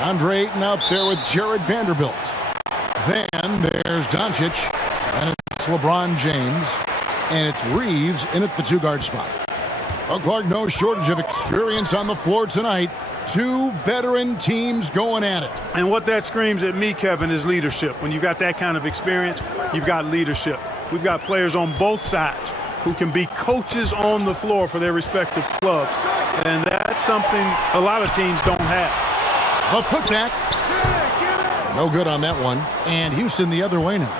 Andre Ayton out there with Jared Vanderbilt. Then there's Doncic, and it's LeBron James, and it's Reeves in at the two-guard spot. Well, Clark, no shortage of experience on the floor tonight. Two veteran teams going at it. And what that screams at me, Kevin, is leadership. When you've got that kind of experience, you've got leadership. We've got players on both sides who can be coaches on the floor for their respective clubs. And that's something a lot of teams don't have. A putback. No good on that one. And Houston the other way now.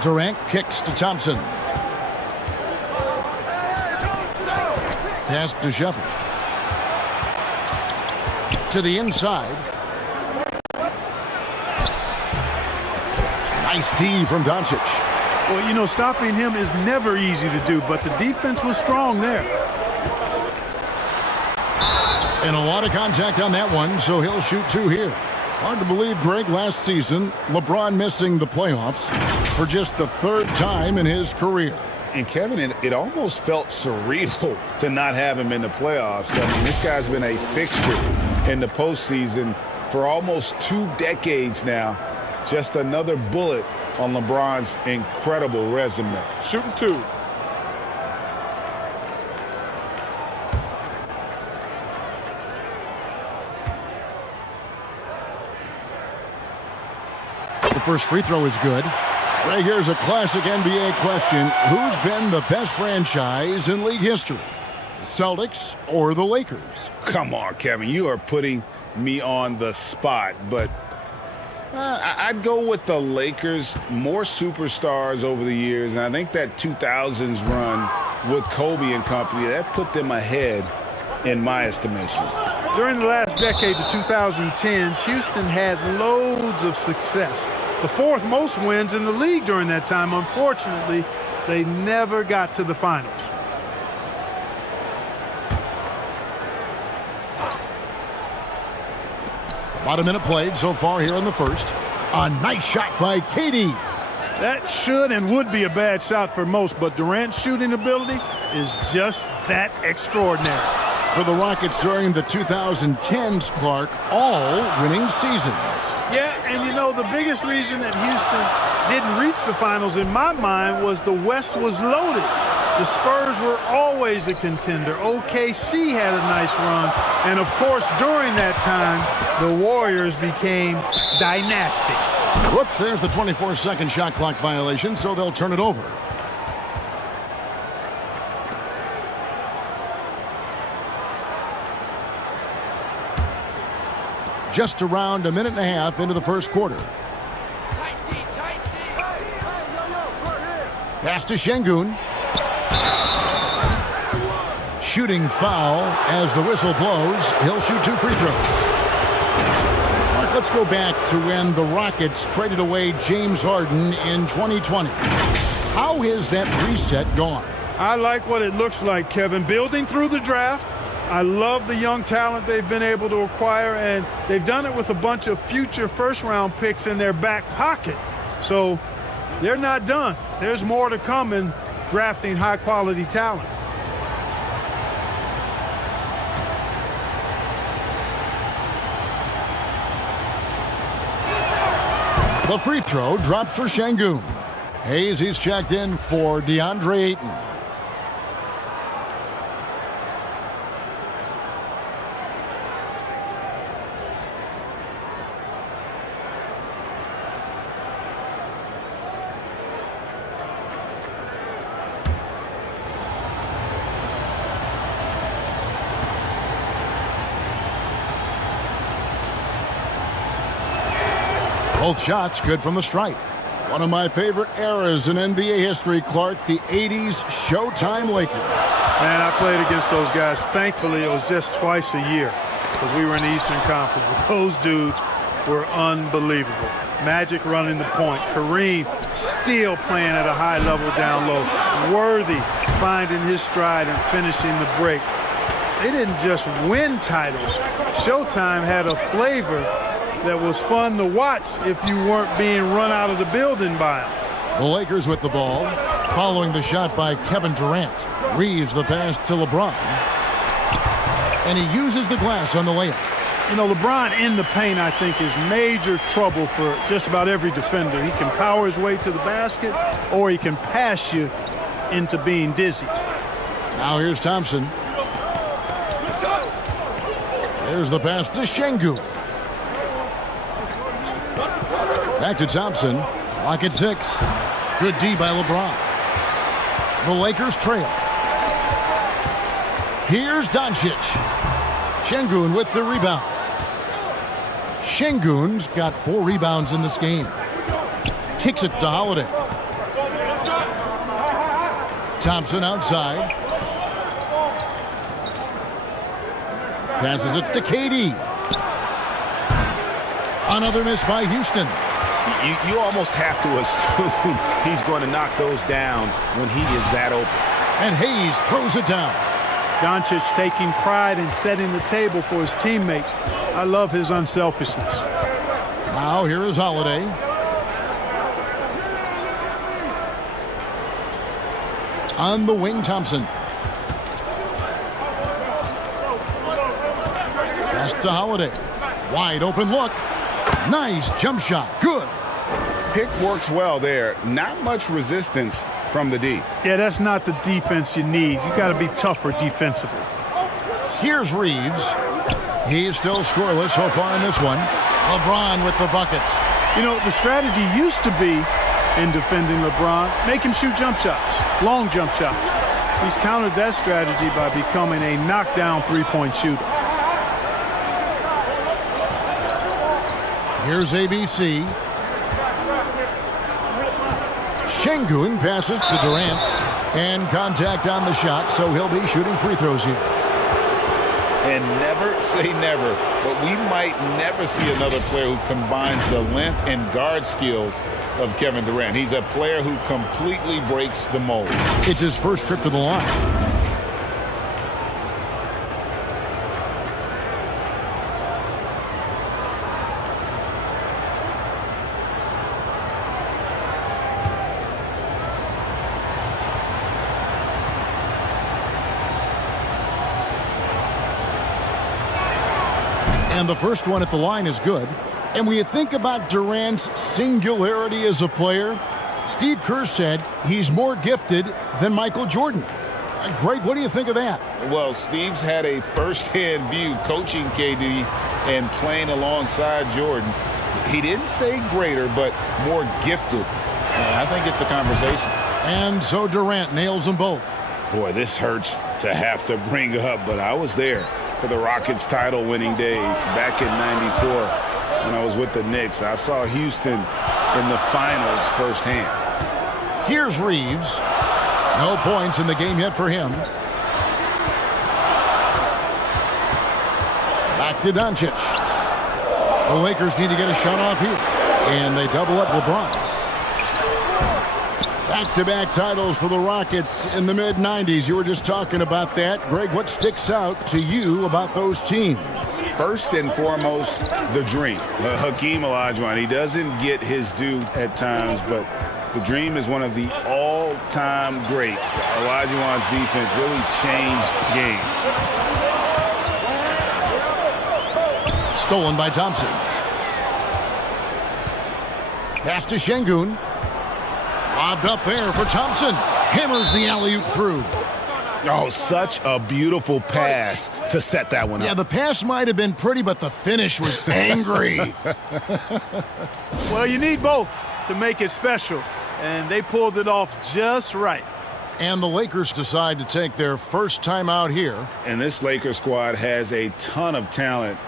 Durant kicks to Thompson. Pass to Shepherd. To the inside. Nice D from Doncic. Well, you know, stopping him is never easy to do, but the defense was strong there. And a lot of contact on that one, so he'll shoot two here. Hard to believe, Greg, last season, LeBron missing the playoffs for just the third time in his career. And, Kevin, it almost felt surreal to not have him in the playoffs. I mean, this guy's been a fixture in the postseason for almost 2 decades now. Just another bullet on LeBron's incredible resume. Shooting two. The first free throw is good. Right here's a classic NBA question. Who's been the best franchise in league history? The Celtics or the Lakers? Come on, Kevin. You are putting me on the spot, but I'd go with the Lakers. More superstars over the years, and I think that 2000s run with Kobe and company, that put them ahead in my estimation. During the last decade, the 2010s, Houston had loads of success. The fourth most wins in the league during that time. Unfortunately, they never got to the finals. About a minute played so far here in the first. A nice shot by KD. That should and would be a bad shot for most, but Durant's shooting ability is just that extraordinary. For the Rockets during the 2010s, Clark, all winning seasons. Yeah, and you know, the biggest reason that Houston didn't reach the finals in my mind was the West was loaded. The Spurs were always the contender. OKC had a nice run. And, of course, during that time, the Warriors became dynastic. Whoops, there's the 24-second shot clock violation, so they'll turn it over. Just around a minute and a half into the first quarter. Pass to Şengün. Shooting foul as the whistle blows. He'll shoot 2 free throws. Mark, let's go back to when the Rockets traded away James Harden in 2020. How has that reset gone? I like what it looks like, Kevin. Building through the draft. I love the young talent they've been able to acquire, and they've done it with a bunch of future first-round picks in their back pocket. So they're not done. There's more to come in drafting high-quality talent. The free throw dropped for Şengün. Hayes, he's checked in for DeAndre Ayton. Both shots good from the stripe. One of my favorite eras in NBA history, Clark, the 80s Showtime Lakers. Man, I played against those guys. Thankfully, it was just twice a year because we were in the Eastern Conference. But those dudes were unbelievable. Magic running the point. Kareem still playing at a high level down low. Worthy finding his stride and finishing the break. They didn't just win titles. Showtime had a flavor that was fun to watch if you weren't being run out of the building by them. The Lakers with the ball, following the shot by Kevin Durant. Reeves the pass to LeBron. And he uses the glass on the layup. You know, LeBron in the paint, I think, is major trouble for just about every defender. He can power his way to the basket, or he can pass you into being dizzy. Now here's Thompson. There's the pass to Şengün. Back to Thompson. Clock at 6. Good D by LeBron. The Lakers trail. Here's Doncic. Şengün with the rebound. Şengün's got 4 rebounds in this game. Kicks it to Holiday. Thompson outside. Passes it to KD. Another miss by Houston. You almost have to assume he's going to knock those down when he is that open. And Hayes throws it down. Doncic taking pride in setting the table for his teammates. I love his unselfishness. Now here is Holiday. On the wing, Thompson. Pass to Holiday. Wide open look. Nice jump shot. Good. Pick works well there. Not much resistance from the D. Yeah, that's not the defense you need. You got to be tougher defensively. Here's Reeves. He's still scoreless so far in this one. LeBron with the bucket. You know, the strategy used to be in defending LeBron, make him shoot jump shots, long jump shots. He's countered that strategy by becoming a knockdown three-point shooter. Here's ABC. Şengün passes to Durant. And contact on the shot, so he'll be shooting free throws here. And never say never, but we might never see another player who combines the length and guard skills of Kevin Durant. He's a player who completely breaks the mold. It's his first trip to the line. And the first one at the line is good. And when you think about Durant's singularity as a player, Steve Kerr said he's more gifted than Michael Jordan. Greg, what do you think of that? Well, Steve's had a first-hand view coaching KD and playing alongside Jordan. He didn't say greater, but more gifted. I think it's a conversation. And so Durant nails them both. Boy, this hurts to have to bring up, but I was there for the Rockets title-winning days back in '94 when I was with the Knicks. I saw Houston in the finals firsthand. Here's Reeves. No points in the game yet for him. Back to Doncic. The Lakers need to get a shot off here. And they double up LeBron. Back-to-back titles for the Rockets in the mid-'90s. You were just talking about that. Greg, what sticks out to you about those teams? First and foremost, the dream. Hakeem Olajuwon, he doesn't get his due at times, but the dream is one of the all-time greats. Olajuwon's defense really changed games. Stolen by Thompson. Pass to Şengün. Lobbed up there for Thompson. Hammers the alley-oop through. Oh, such a beautiful pass to set that one up. Yeah, the pass might have been pretty, but the finish was angry. Well, you need both to make it special, and they pulled it off just right. And the Lakers decide to take their first time out here. And this Lakers squad has a ton of talent,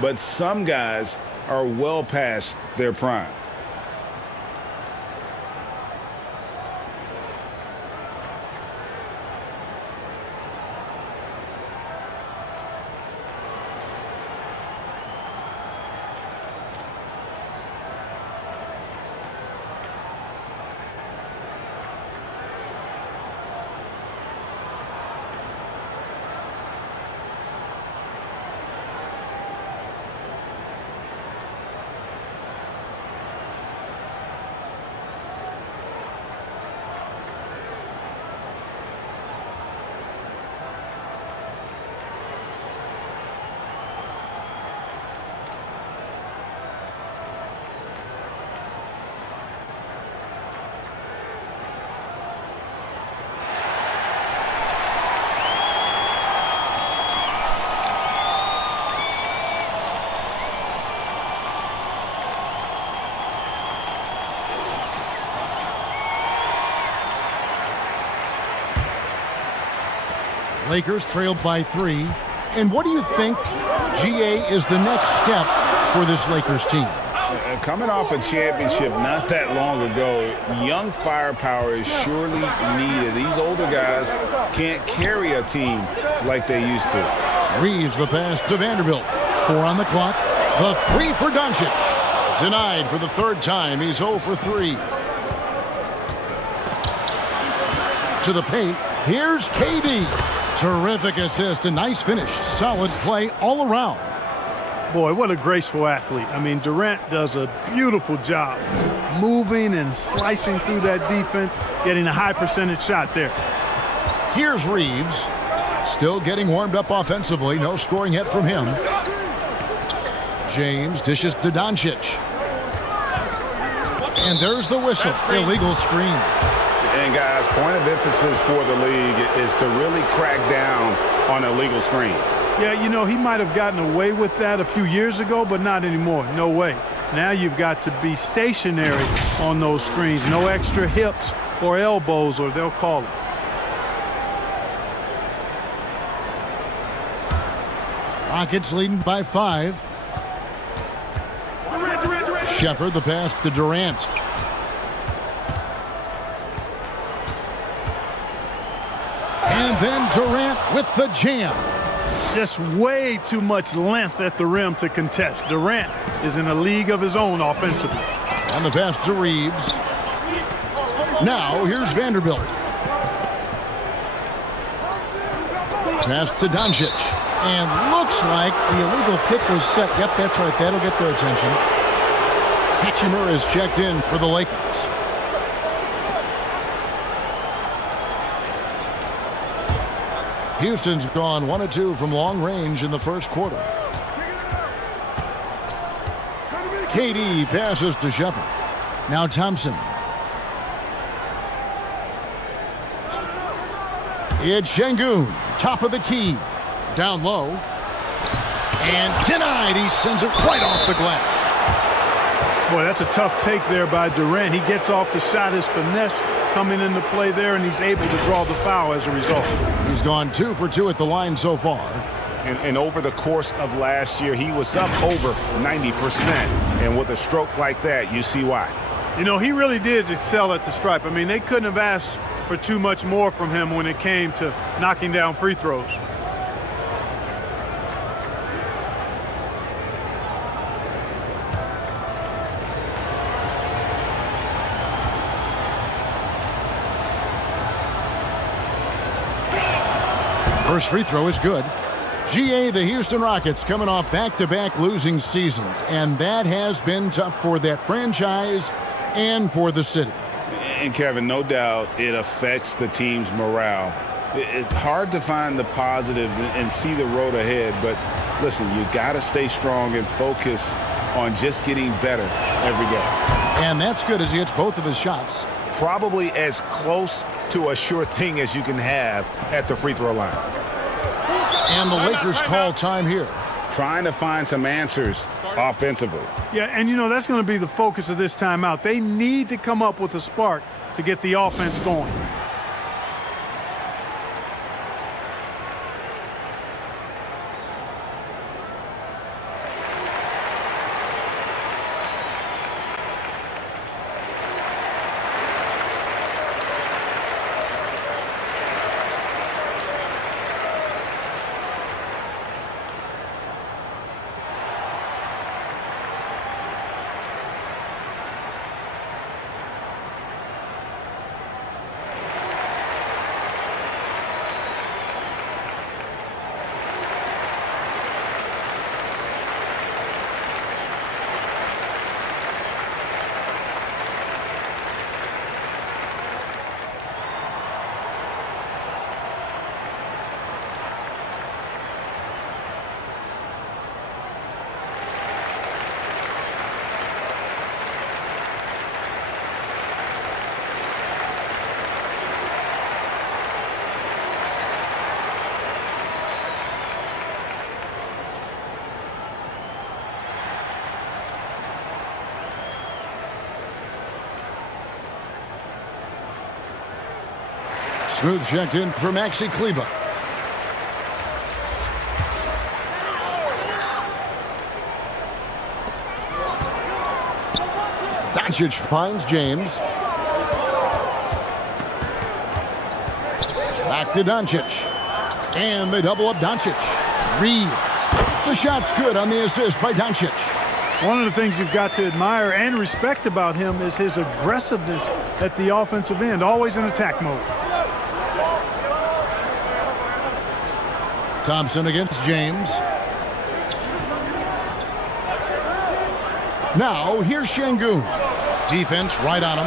but some guys are well past their prime. Lakers trailed by 3. And what do you think, GA, is the next step for this Lakers team? Coming off a championship not that long ago, young firepower is surely needed. These older guys can't carry a team like they used to. Reeves the pass to Vanderbilt. 4 on the clock. The 3 for Doncic. Denied for the 3rd time. He's 0 for 3. To the paint. Here's KD. Terrific assist. A nice finish. Solid play all around. Boy, what a graceful athlete. I mean, Durant does a beautiful job moving and slicing through that defense, getting a high percentage shot there. Here's Reeves. Still getting warmed up offensively. No scoring yet from him. James dishes to Doncic. And there's the whistle. Illegal screen. And guys, point of emphasis for the league is to really crack down on illegal screens. Yeah, you know, he might have gotten away with that a few years ago, but not anymore. No way. Now you've got to be stationary on those screens. No extra hips or elbows, or they'll call it. Rockets leading by 5. Shepard the pass to Durant. And then Durant with the jam. Just way too much length at the rim to contest. Durant is in a league of his own offensively. And the pass to Reeves. Now here's Vanderbilt. Pass to Doncic. And looks like the illegal pick was set. Yep, that's right. That'll get their attention. Hachimura is checked in for the Lakers. Houston's gone 1 of 2 from long range in the first quarter. KD passes to Shepard. Now Thompson. It's Şengün, top of the key. Down low. And denied. He sends it right off the glass. Boy, that's a tough take there by Durant. He gets off the shot, his finesse coming into play there, and he's able to draw the foul as a result. He's gone 2 for 2 at the line so far. And over the course of last year, he was up over 90%. And with a stroke like that, you see why. You know, he really did excel at the stripe. I mean, they couldn't have asked for too much more from him when it came to knocking down free throws. First free throw is good. GA, the Houston Rockets coming off back-to-back losing seasons, and that has been tough for that franchise and for the city. And Kevin, no doubt it affects the team's morale. It's hard to find the positives and see the road ahead, but listen, you got to stay strong and focus on just getting better every day. And that's good as he hits both of his shots. Probably as close to a sure thing as you can have at the free throw line. And the Lakers call time here. Trying to find some answers offensively. Yeah, and you know, that's going to be the focus of this timeout. They need to come up with a spark to get the offense going. Smooth checked in for Maxi Kleber. Doncic finds James. Back to Doncic. And they double up Doncic. Reeves. The shot's good on the assist by Doncic. One of the things you've got to admire and respect about him is his aggressiveness at the offensive end, always in attack mode. Thompson against James. Now, here's Şengün. Defense right on him.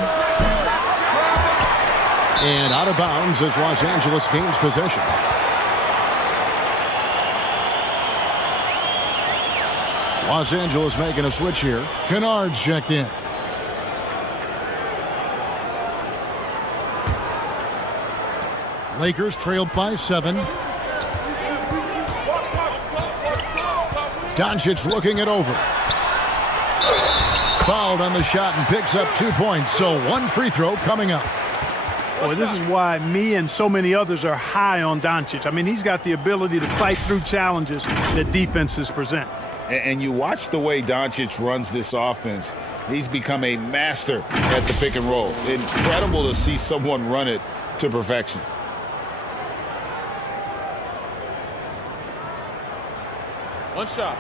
And out of bounds as Los Angeles gains possession. Los Angeles making a switch here. Kennard's checked in. Lakers trailed by 7. Doncic looking it over. Fouled on the shot and picks up 2 points. So 1 free throw coming up. Boy, this is why me and so many others are high on Doncic. I mean, he's got the ability to fight through challenges that defenses present. And you watch the way Doncic runs this offense. He's become a master at the pick and roll. Incredible to see someone run it to perfection. One shot.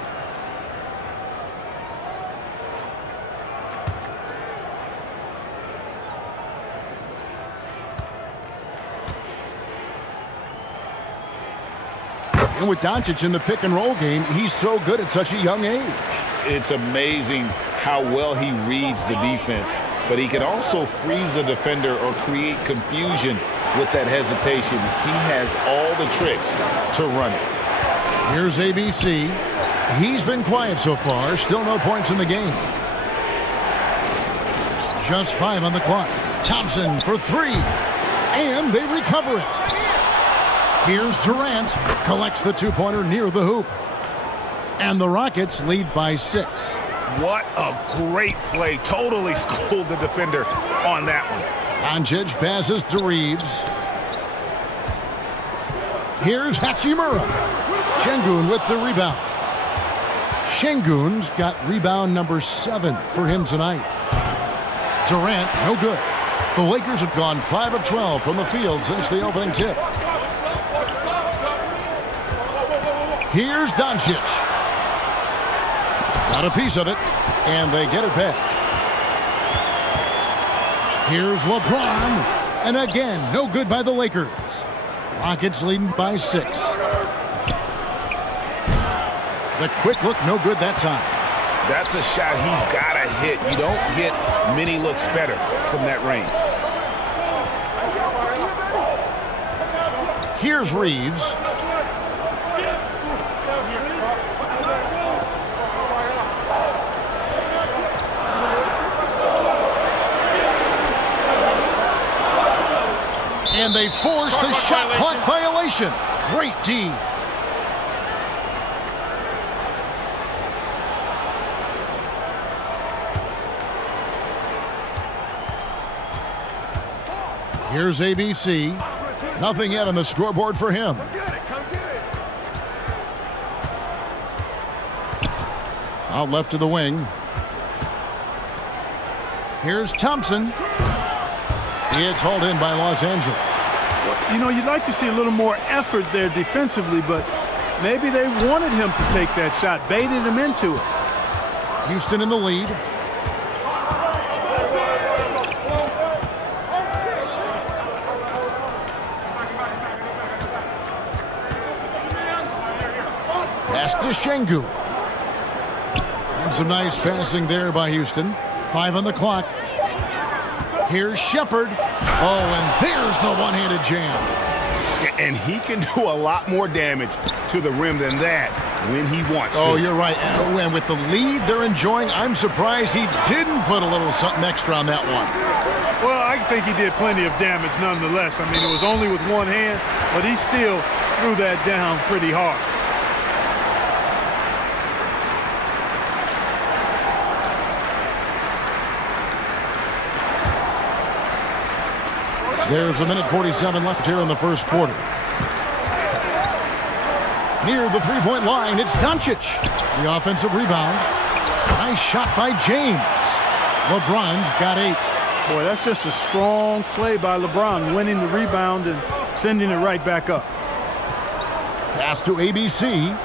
And with Doncic in the pick and roll game, he's so good at such a young age. It's amazing how well he reads the defense, but he can also freeze the defender or create confusion with that hesitation. He has all the tricks to run it. Here's ABC. He's been quiet so far. Still no points in the game. Just 5 on the clock. Thompson for 3. And they recover it. Here's Durant. Collects the 2-pointer near the hoop. And the Rockets lead by 6. What a great play. Totally schooled the defender on that one. Doncic passes to Reeves. Here's Hachimura. Şengün with the rebound. Şengün's got rebound number 7 for him tonight. Durant, no good. The Lakers have gone 5 of 12 from the field since the opening tip. Here's Doncic. Got a piece of it, and they get it back. Here's LeBron, and again, no good by the Lakers. Rockets leading by 6. The quick look, no good that time. That's a shot he's got to hit. You don't get many looks better from that range. Here's Reeves. And they force the shot clock violation. Great D. Here's ABC. Nothing yet on the scoreboard for him. Out left to the wing. Here's Thompson. It's hauled in by Los Angeles. You know, you'd like to see a little more effort there defensively, but maybe they wanted him to take that shot, baited him into it. Houston in the lead. Pass to Şengün. And some nice passing there by Houston. 5 on the clock. Here's Shepherd. Oh, and there's the one-handed jam. And he can do a lot more damage to the rim than that when he wants to. Oh, you're right. And with the lead they're enjoying, I'm surprised he didn't put a little something extra on that one. Well, I think he did plenty of damage nonetheless. I mean, it was only with one hand, but he still threw that down pretty hard. There's 1:47 left here in the first quarter. Near the three-point line, it's Doncic. The offensive rebound. Nice shot by James. LeBron's got 8. Boy, that's just a strong play by LeBron, winning the rebound and sending it right back up. Pass to ABC.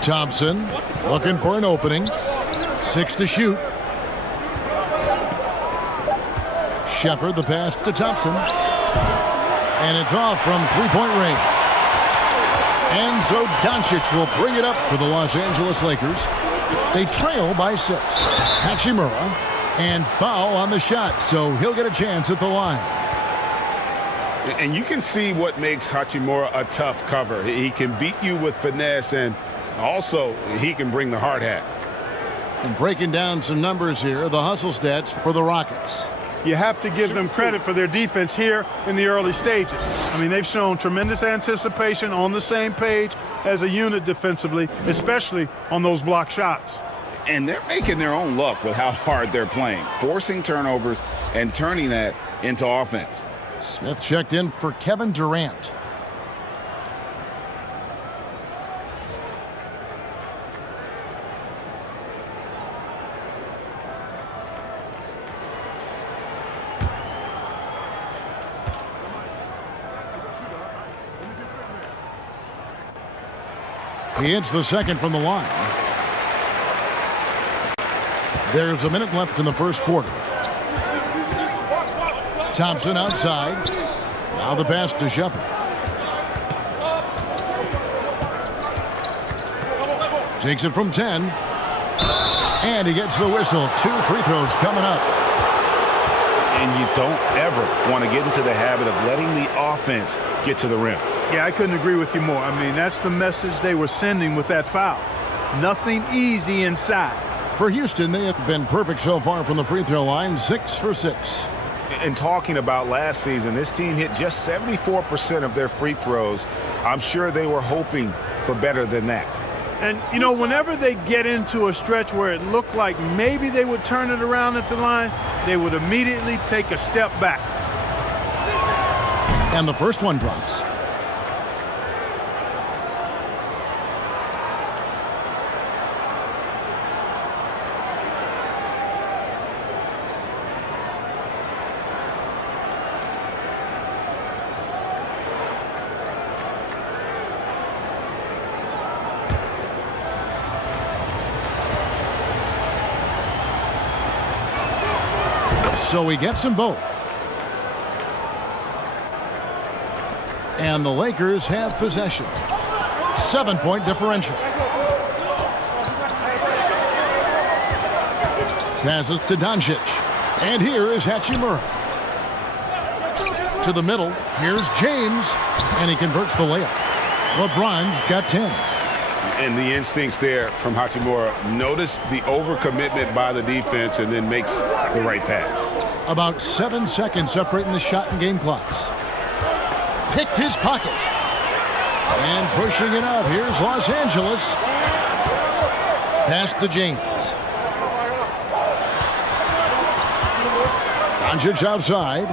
Thompson looking for an opening. 6 to shoot. Shepard the pass to Thompson. And it's off from three-point range. And so Doncic will bring it up for the Los Angeles Lakers. They trail by 6. Hachimura and foul on the shot, so he'll get a chance at the line. And you can see what makes Hachimura a tough cover. He can beat you with finesse, and also he can bring the hard hat. And breaking down some numbers here, the hustle stats for the Rockets. You have to give them credit for their defense here in the early stages. I mean, they've shown tremendous anticipation, on the same page as a unit defensively, especially on those block shots. And they're making their own luck with how hard they're playing, forcing turnovers and turning that into offense. Smith checked in for Kevin Durant. He hits the second from the line. There's a minute left in the first quarter. Thompson outside. Now the pass to Shepard. Takes it from 10. And he gets the whistle. 2 free throws coming up. And you don't ever want to get into the habit of letting the offense get to the rim. Yeah, I couldn't agree with you more. I mean, that's the message they were sending with that foul. Nothing easy inside. For Houston, they have been perfect so far from the free throw line, 6 for 6. And talking about last season, this team hit just 74% of their free throws. I'm sure they were hoping for better than that. And, you know, whenever they get into a stretch where it looked like maybe they would turn it around at the line, they would immediately take a step back. And the first one drops. So he gets them both. And the Lakers have possession. 7-point differential. Passes to Doncic. And here is Hachimura. To the middle. Here's James. And he converts the layup. LeBron's got 10. And the instincts there from Hachimura. Notice the overcommitment by the defense and then makes the right pass. About 7 seconds separating the shot and game clocks. Picked his pocket. And pushing it up. Here's Los Angeles. Pass to James. Doncic outside.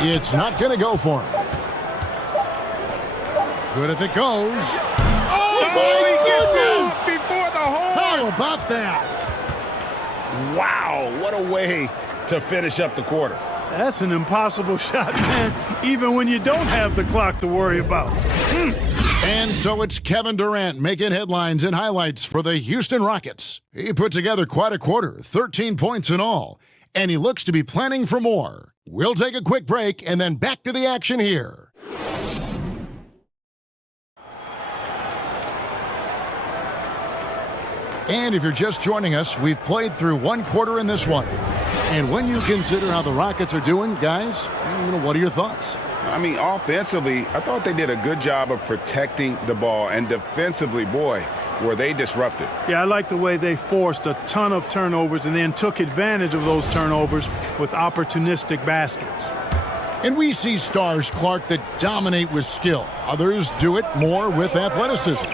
It's not going to go for him. Good if it goes. Oh, he gets it before the horn. How about that? Wow, what a way to finish up the quarter. That's an impossible shot, man, even when you don't have the clock to worry about. And so it's Kevin Durant making headlines and highlights for the Houston Rockets. He put together quite a quarter, 13 points in all, and he looks to be planning for more. We'll take a quick break and then back to the action here. And if you're just joining us, we've played through 1 quarter in this one. And when you consider how the Rockets are doing, guys, what are your thoughts? I mean, offensively, I thought they did a good job of protecting the ball. And defensively, boy, were they disruptive. Yeah, I like the way they forced a ton of turnovers and then took advantage of those turnovers with opportunistic baskets. And we see stars, Clark, that dominate with skill. Others do it more with athleticism.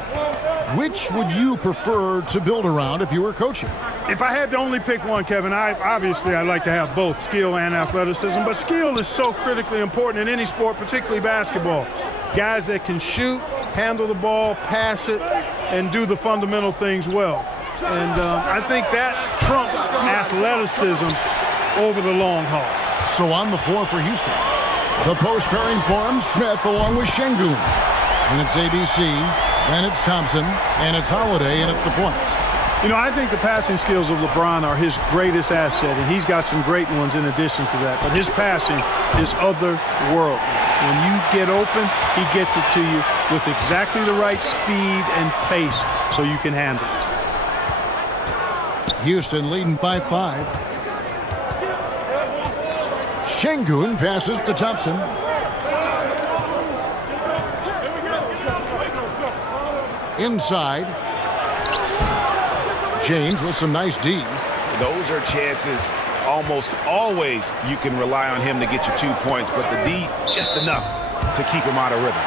Which would you prefer to build around if you were coaching? If I had to only pick one, Kevin, I'd like to have both skill and athleticism. But skill is so critically important in any sport, particularly basketball. Guys that can shoot, handle the ball, pass it, and do the fundamental things well. And I think that trumps athleticism over the long haul. So on the floor for Houston, the post pairing for him, Smith along with Şengün. And it's ABC, then it's Thompson, and it's Holiday in at the point. You know, I think the passing skills of LeBron are his greatest asset, and he's got some great ones in addition to that. But his passing is otherworldly. When you get open, he gets it to you with exactly the right speed and pace so you can handle it. Houston leading by 5. Şengün passes to Thompson. Inside. James with some nice D. Those are chances almost always you can rely on him to get you 2 points, but the D just enough to keep him out of rhythm.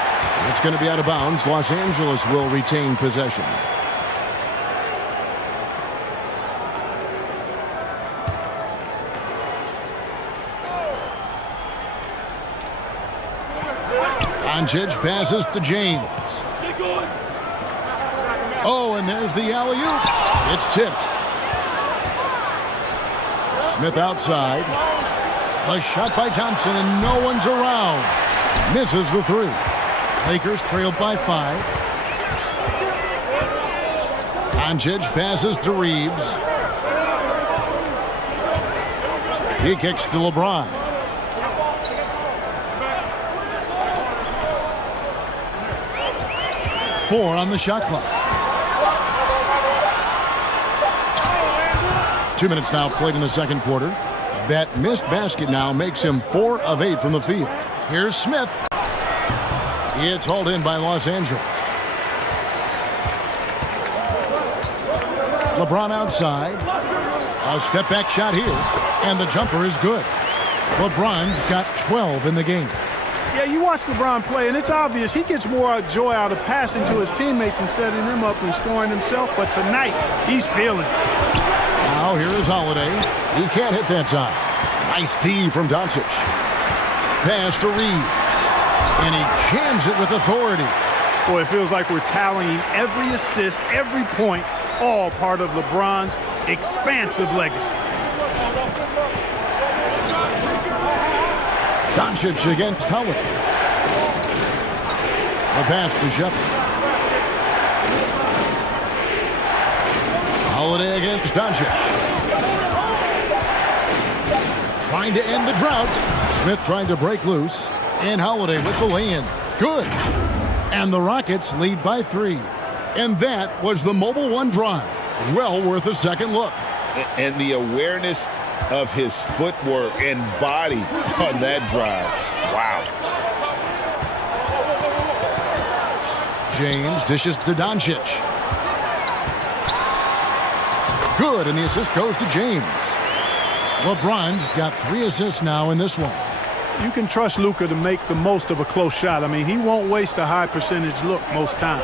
It's going to be out of bounds. Los Angeles will retain possession. Doncic passes to James. Oh, and there's the alley-oop. It's tipped. Smith outside. A shot by Thompson, and no one's around. Misses the 3. Lakers trailed by 5. Doncic passes to Reeves. He kicks to LeBron. Four on the shot clock. 2 minutes now played in the second quarter. That missed basket now makes him 4 of 8 from the field. Here's Smith. It's hauled in by Los Angeles. LeBron outside. A step back shot here, and the jumper is good. LeBron's got 12 in the game. Yeah, you watch LeBron play, and it's obvious he gets more joy out of passing to his teammates and setting them up than scoring himself. But tonight, he's feeling it. Now here is Holiday. He can't hit that time. Nice D from Doncic. Pass to Reeves. And he jams it with authority. Boy, it feels like we're tallying every assist, every point, all part of LeBron's expansive legacy. Doncic against Holiday. The pass to Shepard. Holiday against Doncic. Trying to end the drought. Smith trying to break loose. And Holiday with the lay-in. Good. And the Rockets lead by 3. And that was the Mobile One drive. Well worth a second look. And the awareness of his footwork and body on that drive. Wow. James dishes to Doncic. Good, and the assist goes to James. LeBron's got 3 assists now in this one. You can trust Luka to make the most of a close shot. I mean, he won't waste a high percentage look most times.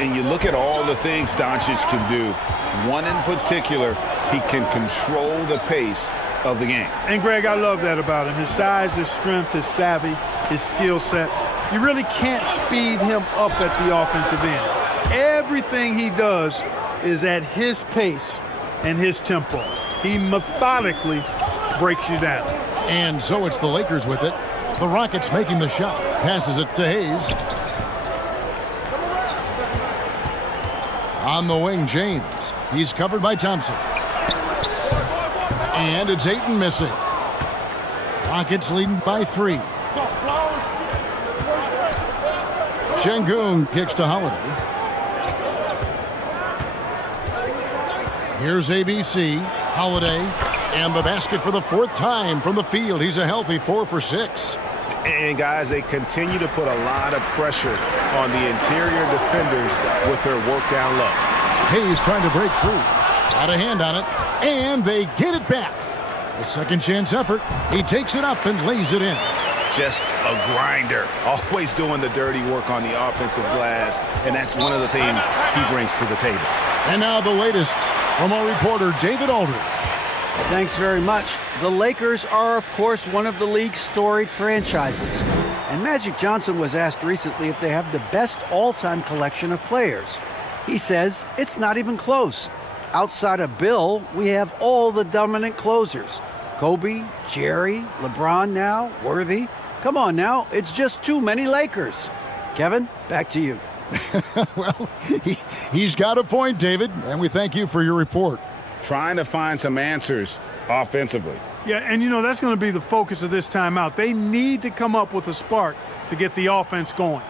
And you look at all the things Doncic can do. One in particular, he can control the pace of the game. And, Greg, I love that about him. His size, his strength, his savvy, his skill set. You really can't speed him up at the offensive end. Everything he does is at his pace and his tempo. He methodically breaks you down. And so it's the Lakers with it. The Rockets making the shot. Passes it to Hayes. On the wing, James. He's covered by Thompson. And it's Ayton missing. Rockets leading by 3. Şengün kicks to Holiday. Here's ABC. Holiday. And the basket for the 4th time from the field. He's a healthy 4 for 6. And, guys, they continue to put a lot of pressure on the interior defenders with their work down low. Hayes trying to break free. Got a hand on it. And they get it back. A second chance effort. He takes it up and lays it in. Just a grinder. Always doing the dirty work on the offensive glass. And that's one of the things he brings to the table. And now the latest from our reporter, David Aldridge. Thanks very much. The Lakers are, of course, one of the league's storied franchises. And Magic Johnson was asked recently if they have the best all-time collection of players. He says it's not even close. Outside of Bill, we have all the dominant closers. Kobe, Jerry, LeBron now, Worthy. Come on now, it's just too many Lakers. Kevin, back to you. Well, he's got a point, David, and we thank you for your report. Trying to find some answers offensively. Yeah, and you know, that's going to be the focus of this timeout. They need to come up with a spark to get the offense going.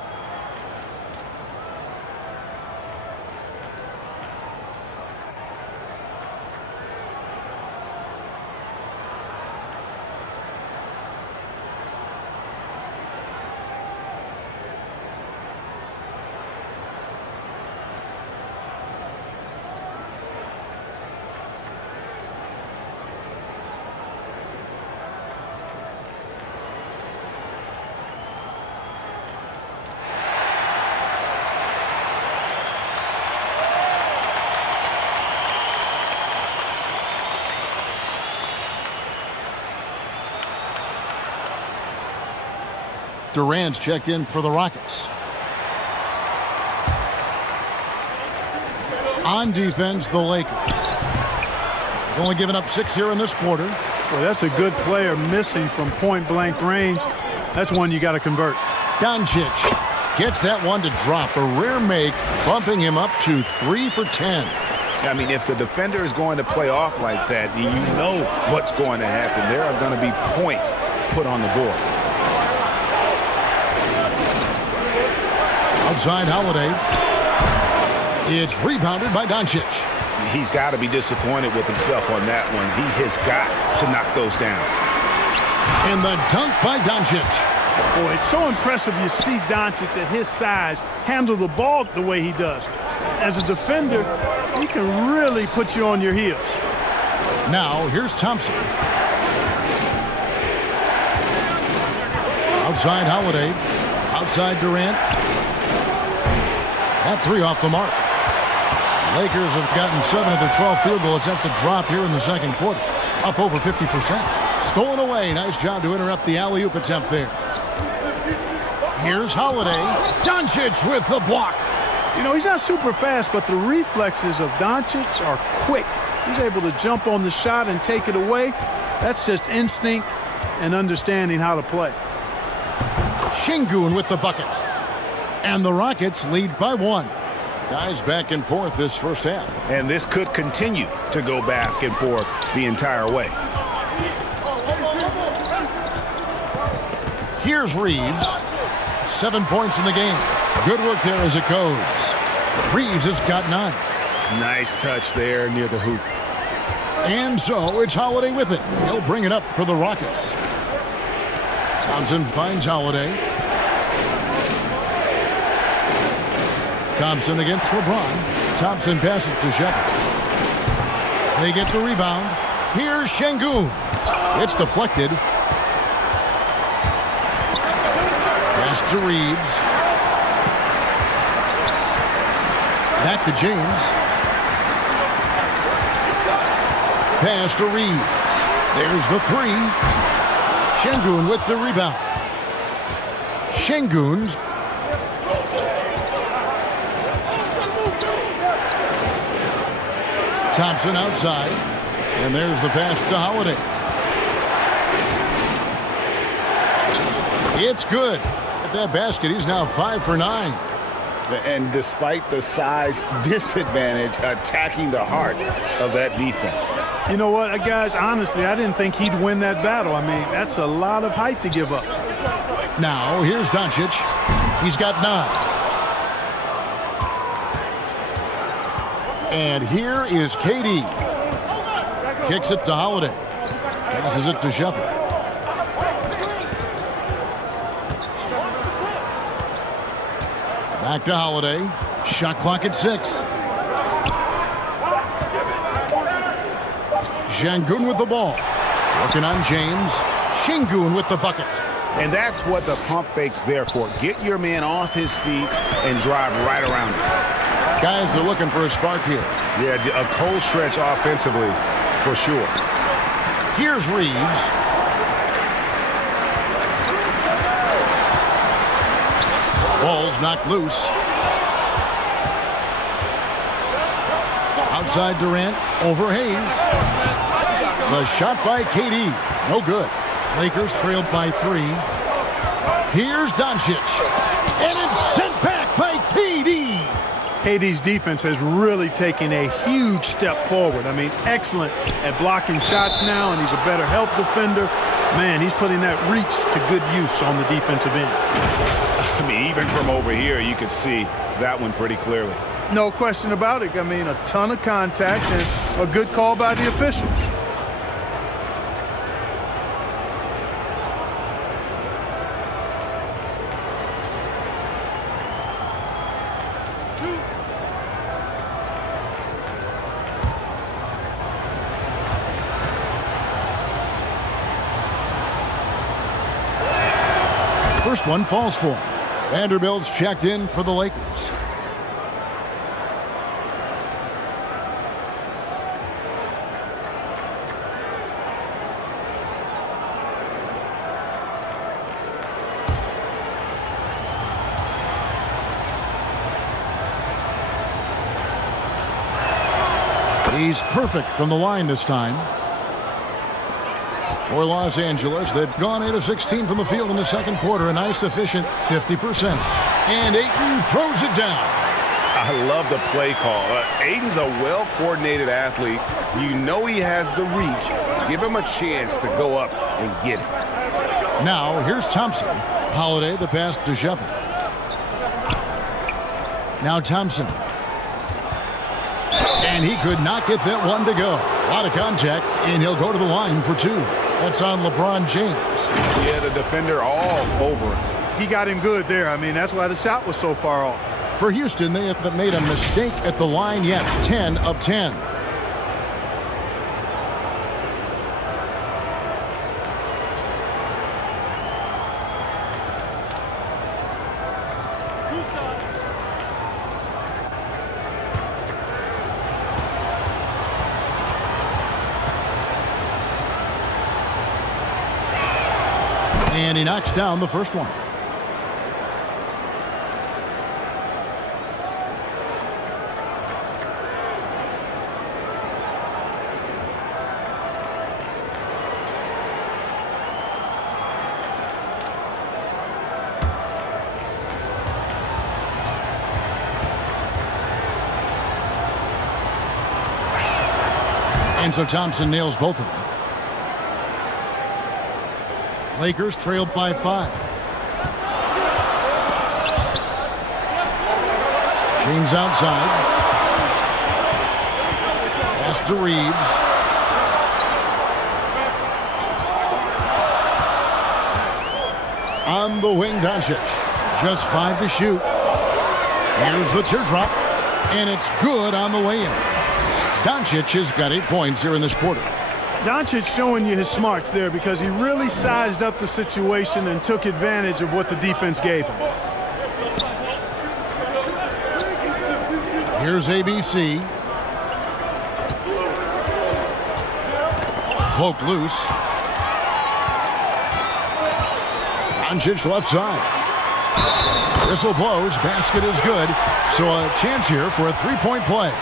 Durant's checked in for the Rockets. On defense, the Lakers. They've only given up 6 here in this quarter. Well, that's a good player missing from point-blank range. That's one you got to convert. Doncic gets that one to drop. A rare make, bumping him up to 3 for 10. I mean, if the defender is going to play off like that, you know what's going to happen. There are going to be points put on the board. Outside Holiday. It's rebounded by Doncic. He's got to be disappointed with himself on that one. He has got to knock those down. And the dunk by Doncic. Boy, it's so impressive you see Doncic at his size handle the ball the way he does. As a defender, he can really put you on your heels. Now, here's Thompson. Outside Holiday. Outside Durant. That three off the mark. Lakers have gotten 7 of their 12 field goal attempts to drop here in the second quarter. Up over 50%. Stolen away. Nice job to interrupt the alley-oop attempt there. Here's Holiday. Doncic with the block. You know, he's not super fast, but the reflexes of Doncic are quick. He's able to jump on the shot and take it away. That's just instinct and understanding how to play. Şengün with the bucket. And the Rockets lead by 1. Guys back and forth this first half. And this could continue to go back and forth the entire way. Here's Reeves. 7 points in the game. Good work there as it goes. Reeves has got 9. Nice touch there near the hoop. And so it's Holiday with it. He'll bring it up for the Rockets. Thompson finds Holiday. Thompson against LeBron. Thompson passes to Shepard. They get the rebound. Here's Şengün. It's deflected. Pass to Reeves. Back to James. Pass to Reeves. There's the three. Şengün with the rebound. Şengün's Thompson outside. And there's the pass to Holiday. It's good. At that basket, he's now 5 for 9. And despite the size disadvantage, attacking the heart of that defense. You know what, guys, honestly, I didn't think he'd win that battle. I mean, that's a lot of height to give up. Now, here's Doncic. He's got 9. And here is KD. Kicks it to Holiday. Passes it to Shepard. Back to Holiday. Shot clock at 6. Şengün with the ball. Working on James. Şengün with the bucket. And that's what the pump fake's there for. Get your man off his feet and drive right around him. Guys are looking for a spark here. Yeah, a cold stretch offensively for sure. Here's Reeves. Ball's knocked loose. Outside Durant, over Hayes. The shot by KD, no good. Lakers trailed by 3. Here's Doncic, and it's sent back by KD. KD's defense has really taken a huge step forward. I mean, excellent at blocking shots now, and he's a better help defender. Man, he's putting that reach to good use on the defensive end. I mean, even from over here, you can see that one pretty clearly. No question about it. I mean, a ton of contact and a good call by the officials. First one falls for him. Vanderbilt's checked in for the Lakers. He's perfect from the line this time. For Los Angeles, they've gone 8 of 16 from the field in the second quarter. A nice, efficient 50%. And Ayton throws it down. I love the play call. Ayton's a well-coordinated athlete. You know he has the reach. Give him a chance to go up and get it. Now, here's Thompson. Holiday, the pass to Shepard. Now Thompson. And he could not get that one to go. A lot of contact, and he'll go to the line for 2. That's on LeBron James. Yeah, the defender all over him. He got him good there. I mean, that's why the shot was so far off. For Houston, they haven't made a mistake at the line yet. 10 of 10. And he knocks down the first one. And so Thompson nails both of them. Lakers trailed by 5. James outside. Pass to Reeves. On the wing, Doncic. Just 5 to shoot. Here's the teardrop. And it's good on the way in. Doncic has got 8 points here in this quarter. Doncic showing you his smarts there because he really sized up the situation and took advantage of what the defense gave him. Here's ABC. Poked loose. Doncic left side. Whistle blows. Basket is good. So a chance here for a 3-point play.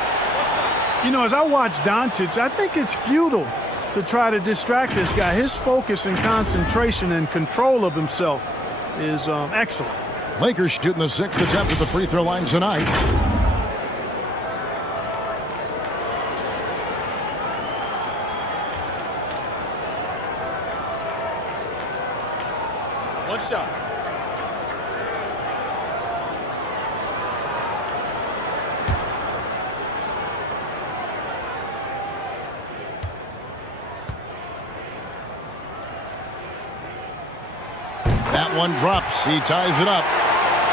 You know, as I watch Doncic, I think it's futile to try to distract this guy. His focus and concentration and control of himself is excellent. Lakers shooting the 6th attempt at the free throw line tonight. One shot. That one drops. He ties it up.